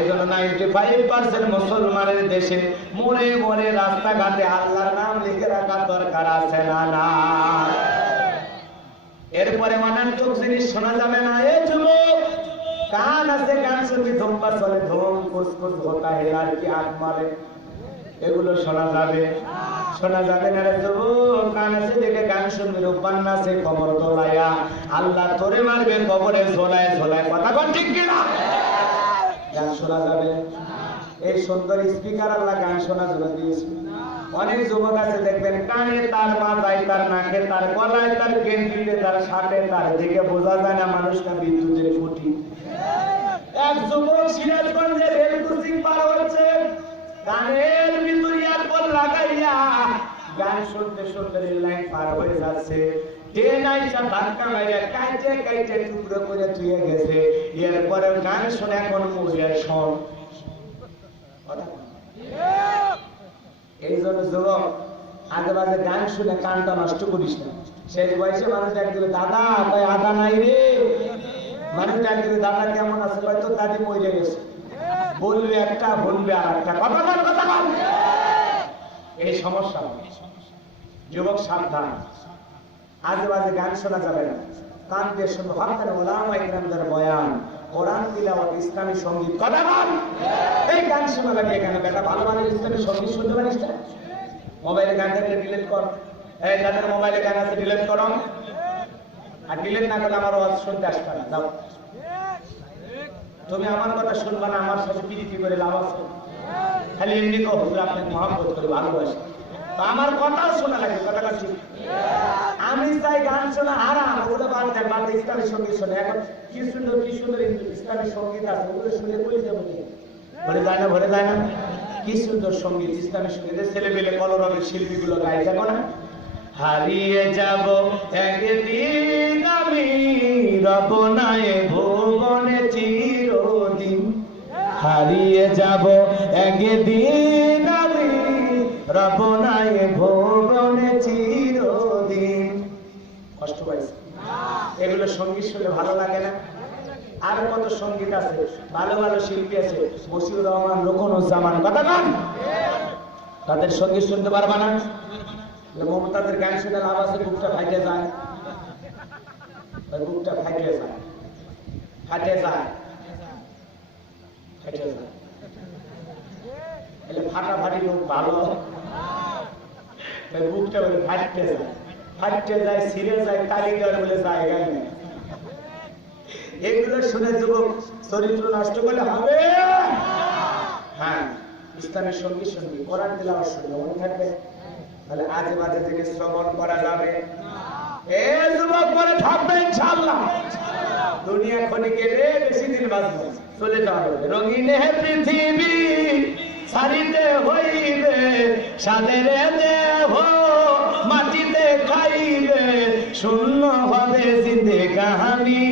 এজন্য 95% মুসলমানের দেশে মোড়ে মোড়ে রাস্তাঘাটে আল্লাহর নাম লিখে রাখার দরকার আছে না? না। এরপরে অনর্থক জিনিস শোনা যাবে না। এই যুবক কান আছে, কান শুনবি, ধুমপা চলে, ধুম কুসকুস হোতা হেলার কি আগ মারে, এগুলো শোনা যাবে? শোনা যাবে না রে যুবক। কান আছে দেখে গান শুনবি, রূপবান নাচে কবর তোলাইয়া, আল্লাহ তোরে মারবে কবরে ঝোলায় ঝোলায়। কথা কন ঠিক কিনা? গান শোনা যাবে? এই সুন্দর স্পিকার আল্লাহ গান শোনা জন্য দিয়েছে। অনেক যুবক আছে দেখবেন কানে তার, মাথায় তার, নাকে তার, গলায় তার, গেঞ্জিতে তার, শার্টে তার, দেখে বোঝা যায় না মানুষটা বিদ্যুতের খুঁটি। এক যুবক সিরাজগঞ্জে রেল ক্রসিং পার হচ্ছে, কানের ভিতরে ইয়ারফোন লাগাইয়া গান শুনতে শুনতে রেল লাইন পার হয়ে যাচ্ছে, ট্রেন আইসা ধাক্কা মেরে কাইটে কাইটে টুকরো করে ধুয়ে গেছে। এরপরে গান শুনে এখন মুভির শোন। এই জন্য যুবক আগে বাজে গান শুনে কানটা নষ্ট করিস না। শেষ বয়সে মানুষ একদিকে দাদা তাই আদা নাই রে, মানুষ একদিকে দাদা কেমন আছে, হয়তো দাদি মরে গেছে, বলবে একটা বলবে আর একটা, কথা বল কথা বল, এই সমস্যা। যুবক সাবধান, আজে বাজে গান শোনা যাবে না, কান দিয়ে শুনবো। হকার ওলামা ইকরামদের বয়ান, কোরআন তিলাওয়াত, ইসলামী সঙ্গীত, কথা বল। এই গান শোনা লাগে এখানে বেটা, ভালো ভালো ইসলামী সঙ্গীত শুনতে পারিস না? মোবাইলে গান থাকলে ডিলিট কর। এই যাদের মোবাইলে গান আছে ডিলিট করো, আর ডিলিট না করলে আমার ওয়াজ শুনতে আসবে না। যাও, তুমি আমার কথা শুনবা না, আমার সাথে প্রীতি করে লাভ আছে? খালি এমনি কো হুজুর আপনাকে মহব্বত করে ভালোবাসি, তো আমার কথাও শোনা লাগে, কথাটা ঠিক। আমি চাই গান শোনা হারাম, ওগুলো বাদ দেন, বাদ ইসলামী সঙ্গীত শোনে। এখন কি সুন্দর ইসলামী সঙ্গীত আছে, ওগুলো শুনে বলে যাবো, ভরে যায় না, ভরে যায় না। কি সুন্দর সঙ্গীত, ইসলামী সঙ্গীত, ছেলে পেলে কলরবের শিল্পীগুলো গাই, দেখো না? হারিয়ে যাব একদিন আমি, রব নাই ভুবনে চিরদিন। হারিয়ে যাব একদিন আমি, রব নাই ভুবনে চিরদিন। কষ্ট পাইছে? এগুলো সঙ্গীত শুনে ভালো লাগে না? আর কত সঙ্গীত আছে, ভালো ভালো শিল্পী আছে, মশিউর রহমান, রোকনুজ্জামান, কথা বল। তাদের সঙ্গীত শুনতে পারবা না? মমতাজের গান শুনে লাভ আছে? বুকটা ফাইটে যায়, বুকটা ফাইটে যায়, ফাটে যায়, ফাটে যায়। এলে ফাটাফাটি লোক ভালো, বুকটা বলে ফাটতে যায়, ফাটতে যায়, ছিঁড়ে যায়, কালিদার বলে যায় গান। এগুলো শুনে যুবক চরিত্র নষ্ট করলে হবে? হ্যাঁ, ইসলামের সঙ্গী সঙ্গী কোরআন তিলাওয়াত শুনলে মনে থাকবে, তাহলে আজে বাজে থেকে শ্রবণ করা যাবে। এ যুবক বলে থাকবে ইনশাআল্লাহ, দুনিয়া ক্ষণিকে রে, বেশি দিন বাঁচবে, চলে যাবে। রঙিন হে পৃথিবী ছাড়িতে হইবে, সাদের দেহ মাটিতে খাইবে, শূন্য হবে জিন্দেগানি।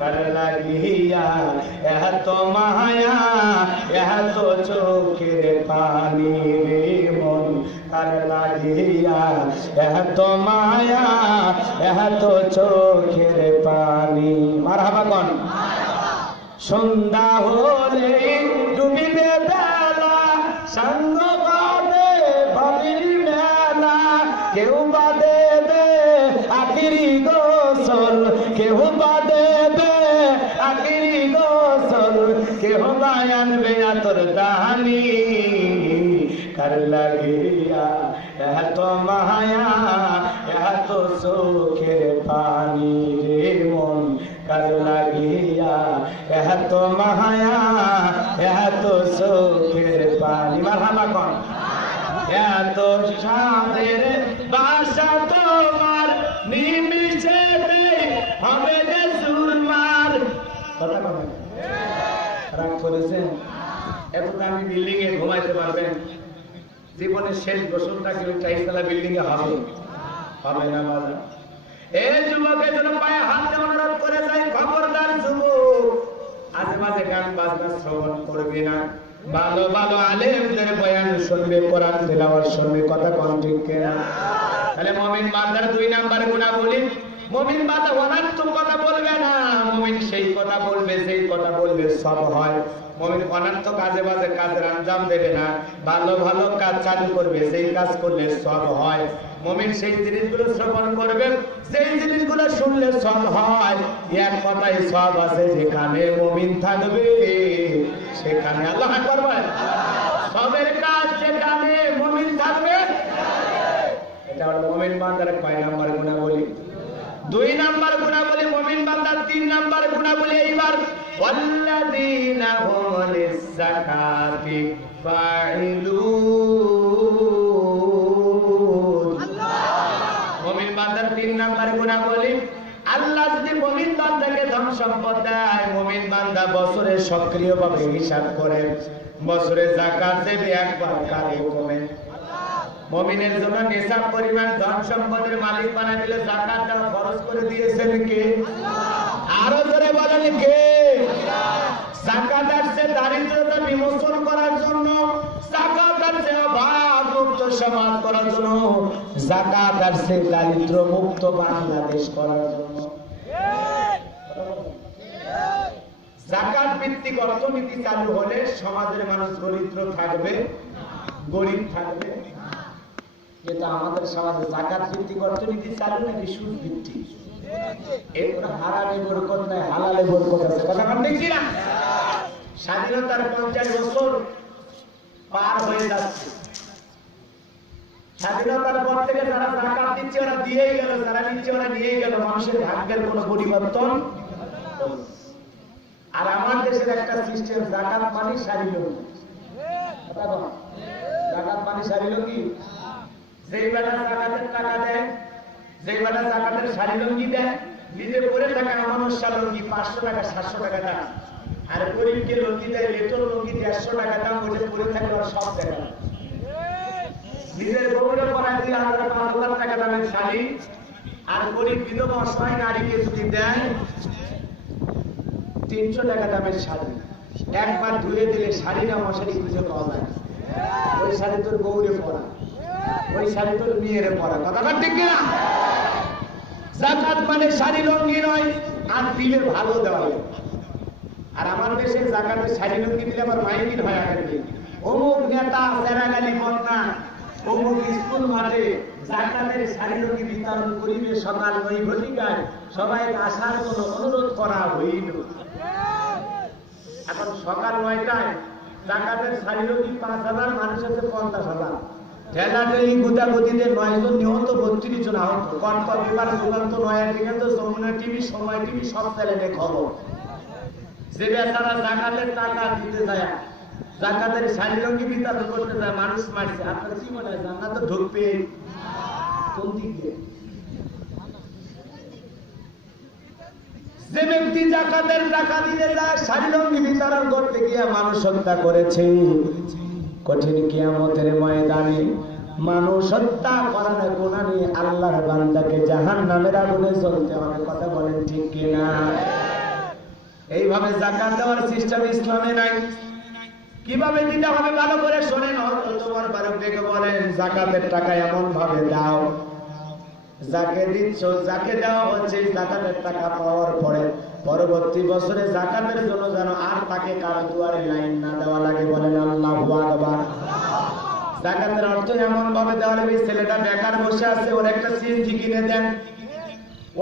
কার লাগিয়া এত মায়া, এত চোখের পানি রে মন, কার লাগিয়া এত মায়া, এত চোখের পানি। মারহাবা কোন? সন্ধ্যা হলে ডুবিবে বেলা, সাঙ্গ পাবে ভাবির মেলা, কেউ বা দেবে আখিরি গোসল, কেউ বা দেবে আখিরি গোসল, কেউ বা আনবে আতর দানি। কার লাগিয়া এত মায়া, এত চোখের পানি রে মন, কার লাগিয়া এত মায়া, এত চোখের পানি। মারহাবা কোন? এত সাদের বাসা তোমার, নিমিষে হবে যে সুরমার। কথা বলেন, রাগ করেছেন? এত দামি বিল্ডিং এ ঘুমাইতে পারবেন? জীবনের শেষ গোসলটা কেউ চাইতলা বিল্ডিং এ হবে? হবে না বাবা। এই যুবকের জন্য পায়ে হাত দিয়ে অনুরোধ করে যাই, খবরদার যুবক, আজে বাজে গান বাজনা শ্রবণ করবি না, ভালো ভালো আলেমদের বয়ান শুনবে, কোরআন তিলাওয়াত শুনবে, কথা কোন ঠিক কিনা? তাহলে মুমিন বান্দার 2 নাম্বার গুণাবলী, মুমিন বান্দা অনার্থক কথা বলবে না, মুমিন সেই কথা বলবে যেই কথা বলবে সব হয়। মুমিন অনার্থক আজে বাজে কাজের আঞ্জাম দেবে না, ভালো ভালো কাজ চালু করবে, যেই কাজ করলে সব হয়। মুমিন সেই জিনিসগুলো শ্রবণ করবে, সেই জিনিসগুলো শুনলে সব হয়। এক কথাই সব আছে, যেখানে মুমিন থাকবে সেখানে আল্লাহ আকবার বলে, সবের কাজ যেখানে মুমিন থাকবে। এটা হলো মুমিন বান্দার কয় নাম্বার গুণাবলী? 2 নাম্বার গুণাবলী মুমিন বান্দার। 3 নাম্বার গুণাবলী এইবার, ওয়াল্লাযীনা হুম লিয-যাকাতি ফাইলুন। মুমিন বান্দার 3 নাম্বার গুণাবলী, আল্লাহ যদি মুমিন বান্দাকে ধন সম্পদ দেয়, মুমিন বান্দা বছরে সক্রিয়ভাবে হিসাব করে, বছরে যাকাত দেবে একবার কার হুকুমে? মুমিনের জন্য নিসাব পরিমাণ ধন সম্পদের মালিক বানায় দিলে যাকাত দেওয়া ফরজ করে দিয়েছেন কে? আরো জোরে বলেন কে? যাকাত আসছে দারিদ্রতা বিমোচন করার জন্য, যাকাত আসছে অভাব মুক্ত সমাজ করার জন্য, যাকাত আসছে দারিদ্র মুক্ত বাংলাদেশ করার জন্য। যাকাত ভিত্তিক অর্থনীতি চালু হলে সমাজের মানুষ দরিদ্র থাকবে, গরিব থাকবে। কিন্তু আমাদের সমাজে যাকাত ভিত্তিক অর্থনীতি চালু নাকি সুদ ভিত্তিক? এর হারামে বরকত নাই, হালালে বরকত আছে। কথা ঠিক না? স্বাধীনতার 50 বছর পার হয়ে যাচ্ছে। স্বাধীনতার পর থেকে যারা যাকাত দিচ্ছে ওরা দিয়েই গেল, যারা নিচ্ছে ওরা নিয়েই গেল। মানুষের ভাগ্যের কোনো পরিবর্তন। আর আমার দেশের একটা সিস্টেম, যাকাত মানে শাড়ি লুঙ্গি। যাকাত মানে শাড়ি লুঙ্গি। যেই বেলা যাকাতের টাকা দেয়, যেই বেলা যাকাতের শাড়ি লুঙ্গি দেয়, নিজে পরে থাকা অমানুষ্য লুঙ্গি 500 টাকা 700 টাকা দাম। আর গরিবকে লুঙ্গি দেয়, লেটর লুঙ্গি 150 টাকা দাম, ওটা পরে থাকলে ওর সব টাকা। নিজের বউরে পরায় 2000-5000 টাকা দামের শাড়ি, আর গরিব বিধবা অসহায় নারীকে যদি দেয় 300 টাকা দামের শাড়ি, একবার ধুয়ে দিলে শাড়ি না মশারি খুঁজে পাওয়া যায়। ওই শাড়ি তোর বউরে পরা, ওই শাড়ি তোর মেয়েরে পরা। কথাটা ঠিক না? যাকাত মানে শাড়ি লুঙ্গি নয়, আর দিলে ভালো দেওয়া হয়। আর আমার দেশে যাকাতের শাড়ি লুঙ্গি দিলে আমার মাইকিন হয় আগের দিন। অমুক নেতা সেরাগালি বন্যা অমুক স্কুল মাঠে যাকাতের শাড়ি লুঙ্গি বিতরণ করিবে সকাল 9 ঘটিকায়, সবাই আসার জন্য অনুরোধ করা হইল। এখন সকাল 9টায় যাকাতের শাড়ি লুঙ্গি 5000, মানুষ আছে 50,000। ঠেলাঠেলি গুদাগুদিতে 9 জন নিহত, 32 জন আহত। কণ্ঠ বিভাগ, যুগান্ত, নয়া দিগন্ত, যমুনা টিভি, সময় টিভি সব চ্যানেলে খবর। যে বেচারা যাকাতের টাকা দিতে যায়, যাকাতের শাড়ি লুঙ্গি বিতরণ করতে যায়, মানুষ মারছে। আপনার কি মনে হয় জান্নাত তো ঢুকবে কোন দিক দিয়ে? যে ব্যক্তি যাকাতের টাকা দিতে যায়, শাড়ি লুঙ্গি বিতরণ করতে গিয়ে মানুষ হত্যা করেছে, কঠিন কিয়ামতের ময়দানে মানুষ হত্যা করার গুনাহ নিয়ে আল্লাহর বান্দাকে জাহান্নামের আগুনে জ্বলতে হবে। কথা বলেন ঠিক কিনা? এইভাবে যাকাত দেওয়ার সিস্টেম ইসলামে নাই। কিভাবে দিতে হবে ভালো করে শোনেন। তোমার বারক দেখে বলেন, যাকাতের টাকা এমন ভাবে দাও, যাকে দিচ্ছ, যাকে দেওয়া হচ্ছে, যাকাতের টাকা পাওয়ার পরে পরবর্তী বছরে যাকাতের জন্য যেন আর তাকে কারো দুয়ারে লাইন না দেওয়া লাগে। বলেন আল্লাহু আকবার। যাকাতের অর্থ এমন ভাবে দেওয়া লাগবে, ছেলেটা বেকার বসে আছে, ওর একটা সিএনজি কিনে দেন,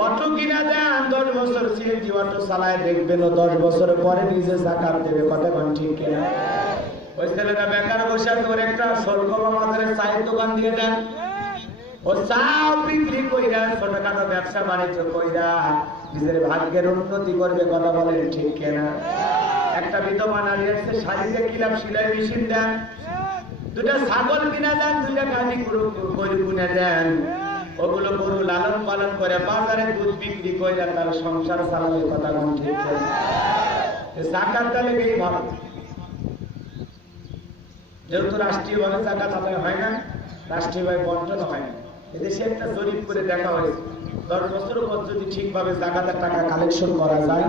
অটো কিনে দেন, 10 বছর সিএনজি অটো চালায় দেখবেন, ও 10 বছর পরে নিজে যাকাত দেবে। কথা কোন ঠিক কিনা? ওই ছেলেটা বেকার বসে আছে, ওর একটা সরকবা মাঝে চায়ের দোকান দিয়ে দেন, ও চা বিক্রি কইরা ছোটখাটো ব্যবসা বাণিজ্য কইরা নিজের ভাগ্যের উন্নতি করবে। কথা বলেন ঠিক কিনা? একটা বিধবা নারী আছে, শাড়িতে কিলাম সেলাই মেশিন দেন, 2টা ছাগল কিনে দেন, 2টা গাভী গরু কিনে দেন, ওগুলো গরু লালন পালন করে বাজারে দুধ বিক্রি কইরা তার সংসার চালাবে। কথা কোন ঠিক কিনা? যাকাত দিলে এই ভালো। যেহেতু রাষ্ট্রীয়ভাবে যাকাত আদায় হয় না, রাষ্ট্রীয়ভাবে বন্টন হয় না, এদেশে একটা জরিপ করে দেখা হয়েছে, 10 বছর পর যদি ঠিকভাবে যাকাতের টাকা কালেকশন করা যায়,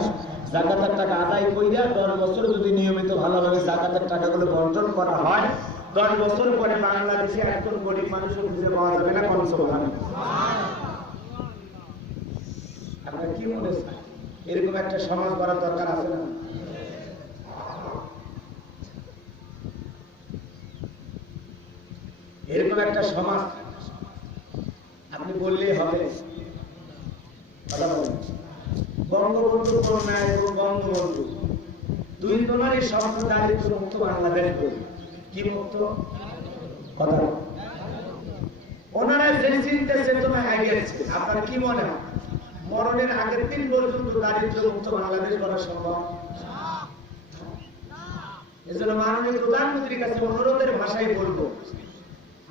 যাকাতের টাকা আদায় কইরা 10 বছর যদি নিয়মিত ভালোভাবে যাকাতের টাকাগুলো বন্টন করা হয়, 10 বছর পরে বাংলাদেশে একজন গরিব মানুষও খুঁজে পাওয়া যাবে না। কোন সমাধান? আপনার কি মনে হয় এরকম একটা সমাজ করার দরকার আছে না? এরকম একটা সমাজ আপনি বললেই হবে। বঙ্গবন্ধু কন্যা এবং বঙ্গবন্ধু দুই জনেরই স্বপ্ন দারিদ্র মুক্ত বাংলাদেশ করবে। কি মুক্ত? কথা ওনারা যে চিন্তা চেতনা আগিয়েছে, আপনার কি মনে হয় মরণের আগের দিন পর্যন্ত দারিদ্র মুক্ত বাংলাদেশ করা সম্ভব? এজন্য মাননীয় প্রধানমন্ত্রীর কাছে অনুরোধের ভাষায় বলবো,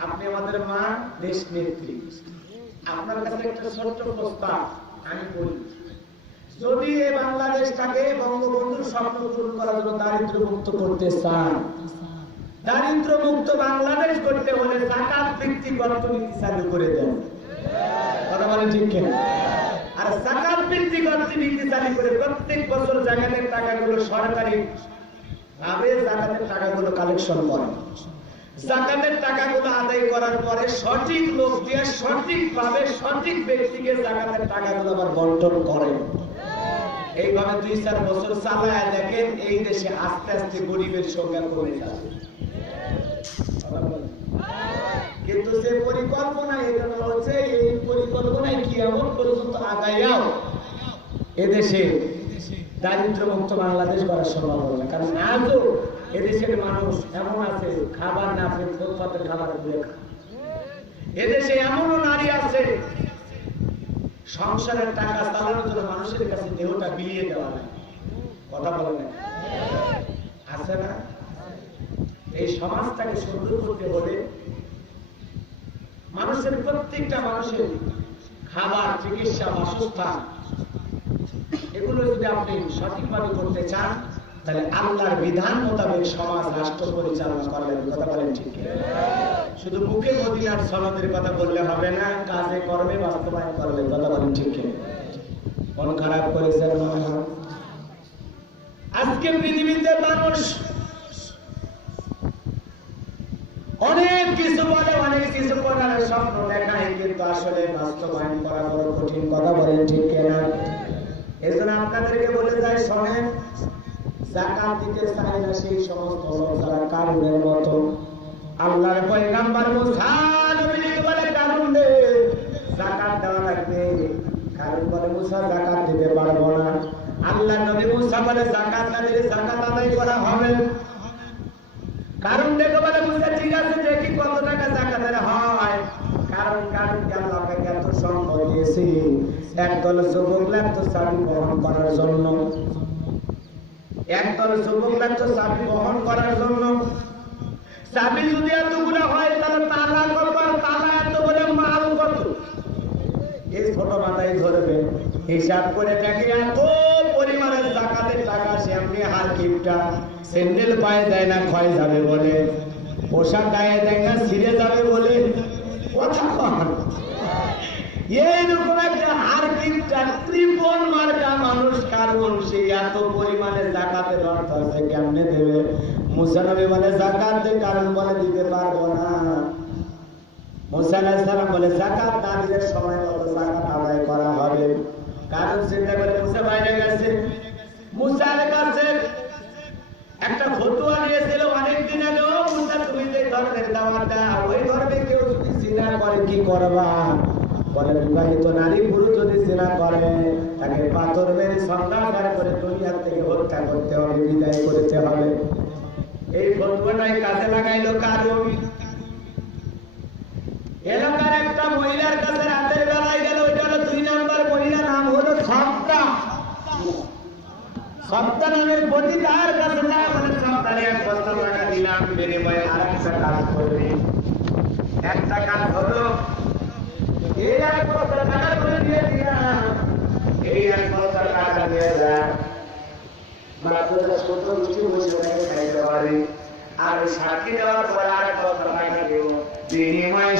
আপনি আমাদের মা, দেশ নেত্রী, আপনার কাছে একটা ছোট্ট প্রস্তাব আমি বলি, যদি এই বাংলাদেশটাকে বঙ্গবন্ধুর স্বপ্ন পূরণ করার জন্য দারিদ্র মুক্ত করতে চান, দারিদ্র মুক্ত বাংলাদেশ করতে হলে যাকাত ভিত্তিক অর্থনীতি চালু করে দেন। কথা বলেন ঠিক কিনা? আর যাকাত ভিত্তিক অর্থনীতি চালু করে প্রত্যেক বছর যাকাতের টাকাগুলো সরকারি ভাবে যাকাতের টাকাগুলো কালেকশন করে, যাকাতের টাকাগুলো আদায় করার পরে সঠিক লোক দিয়ে সঠিকভাবে সঠিক ব্যক্তিকে যাকাতের টাকাগুলো আবার বন্টন করে। এইভাবে 2-4 বছর চালায় দেখেন এই দেশে আস্তে আস্তে গরিবের সংখ্যা কমে যাবে। কিন্তু যে পরিকল্পনা এখানে হচ্ছে, এই পরিকল্পনায় কিয়ামত পর্যন্ত আগাইয়াও এদেশে দারিদ্র মুক্ত বাংলাদেশ করা সম্ভব হবে না। কারণ আজও এদেশের মানুষ এমন আছে খাবার না পেয়ে ফুটপাতের খাবার খুলে খায়। এদেশে এমনও নারী আছে সংসারের টাকা চালানোর জন্য মানুষের কাছে দেহটা বিলিয়ে দেওয়া হয়। কথা বলেন না? আছে না? এই সমাজটাকে সুন্দর করতে হলে মানুষের প্রত্যেকটা মানুষের খাবার, চিকিৎসা, বাসস্থান এগুলো যদি আপনি সঠিকভাবে করতে চান তাহলে আল্লাহর বিধান মোতাবেক সমাজ রাষ্ট্র পরিচালনা করবেন। কথা বলেন ঠিক? শুধু মুখে মদিনার সনদের কথা বললে হবে না, কাজে কর্মে বাস্তবায়ন করবেন। কথা বলেন ঠিক? মন খারাপ করেছেন মনে হয়? আজকে পৃথিবীতে মানুষ অনেক কিছু বলে, অনেক কিছু করার স্বপ্ন দেখায়, কিন্তু আসলে বাস্তবায়ন করা বড় কঠিন। কথা বলেন ঠিক কিনা? এজন্য আপনাদেরকে বলে যাই, শোনেন, যাকাত দিতে চায় না সেই সমস্ত লোক যারা কারুনের মতো। আল্লাহর পয়গম্বর মুসা নবীকে বলে কারুন দে, যাকাত দেওয়া লাগবে। কারুন বলে মুসা যাকাত দিতে পারবো না। আল্লাহর নবী মুসা বলে যাকাত না দিলে যাকাত আদায় করা হবে। কারণ দেখো বলে মুসা ঠিক আছে, দেখি কত টাকা যাকাতের হয়। কারণ আল্লাহকে এত সম্পদ দিয়েছি, একদল যুবক লাগতো চাবি বহন করার জন্য, একদল যুবক লাগতো চাবি বহন করার জন্য। চাবি যদি এতগুলো হয় তাহলে তালা কত, তালা এত বলে মাল কত, এই ছোট মাথায় ধরবে। হিসাব করে দেখে এত পরিমাণের যাকাতের টাকা, সে এমনি হার কিপটা, স্যান্ডেল পায়ে দেয় না ক্ষয় যাবে বলে, পোশাক গায়ে দেয় না ছিঁড়ে যাবে বলে। কথা কন, এইরকম একটা হার কিপটা ত্রিপন মার্কা মানুষ। কারণ সে এত পরিমাণে যাকাতের অর্থ আছে, কেমনে দেবে? মুসা নবী বলে যাকাত দে, কারণ বলে দিতে পারবো না। মুসা আলাইহিস সালাম বলে যাকাত না দিলে সময় মতো যাকাত আদায় করা হবে। কারণ চিন্তা করে মুসা বাইরে গেছে, মুসার কাছে একটা ফতোয়া নিয়েছিল অনেকদিন আগে, ও মুসা তুমি যে ধর্মের দাওয়াত দাও, ওই ধর্মে কেউ যদি জিনা করে কি করবা? বলে বিবাহিত নারী পুরুষ যদি জিনা করে তাকে পাথর মেরে সংস্কার করে দুনিয়া থেকে হত্যা করতে হবে, বিদায় করতে হবে। এই ফতোয়াটাই কাজে লাগাইলো কারণ এলাকার একটা মহিলার কাছে রাতের বেলায় গেল। ওইটা হলো 2 নাম্বার মহিলা, নাম হলো সপ্তা। সপ্তা নামের প্রতি তার কাছে না, মানে সপ্তাহে 1 বস্তা টাকা দিলাম, বিনিময়ে আরেকটা কাজ করবে। একটা কাজ হলো এই 1 বস্তা টাকা করে দিয়ে দিলাম, এই 1 বস্তা টাকা দিয়ে দেয় মাত্র 17 রুটি বসে খাইতে পারি, আর সাক্ষী দেওয়ার পরে 1 বস্তা টাকা দেব, বিনিময়ে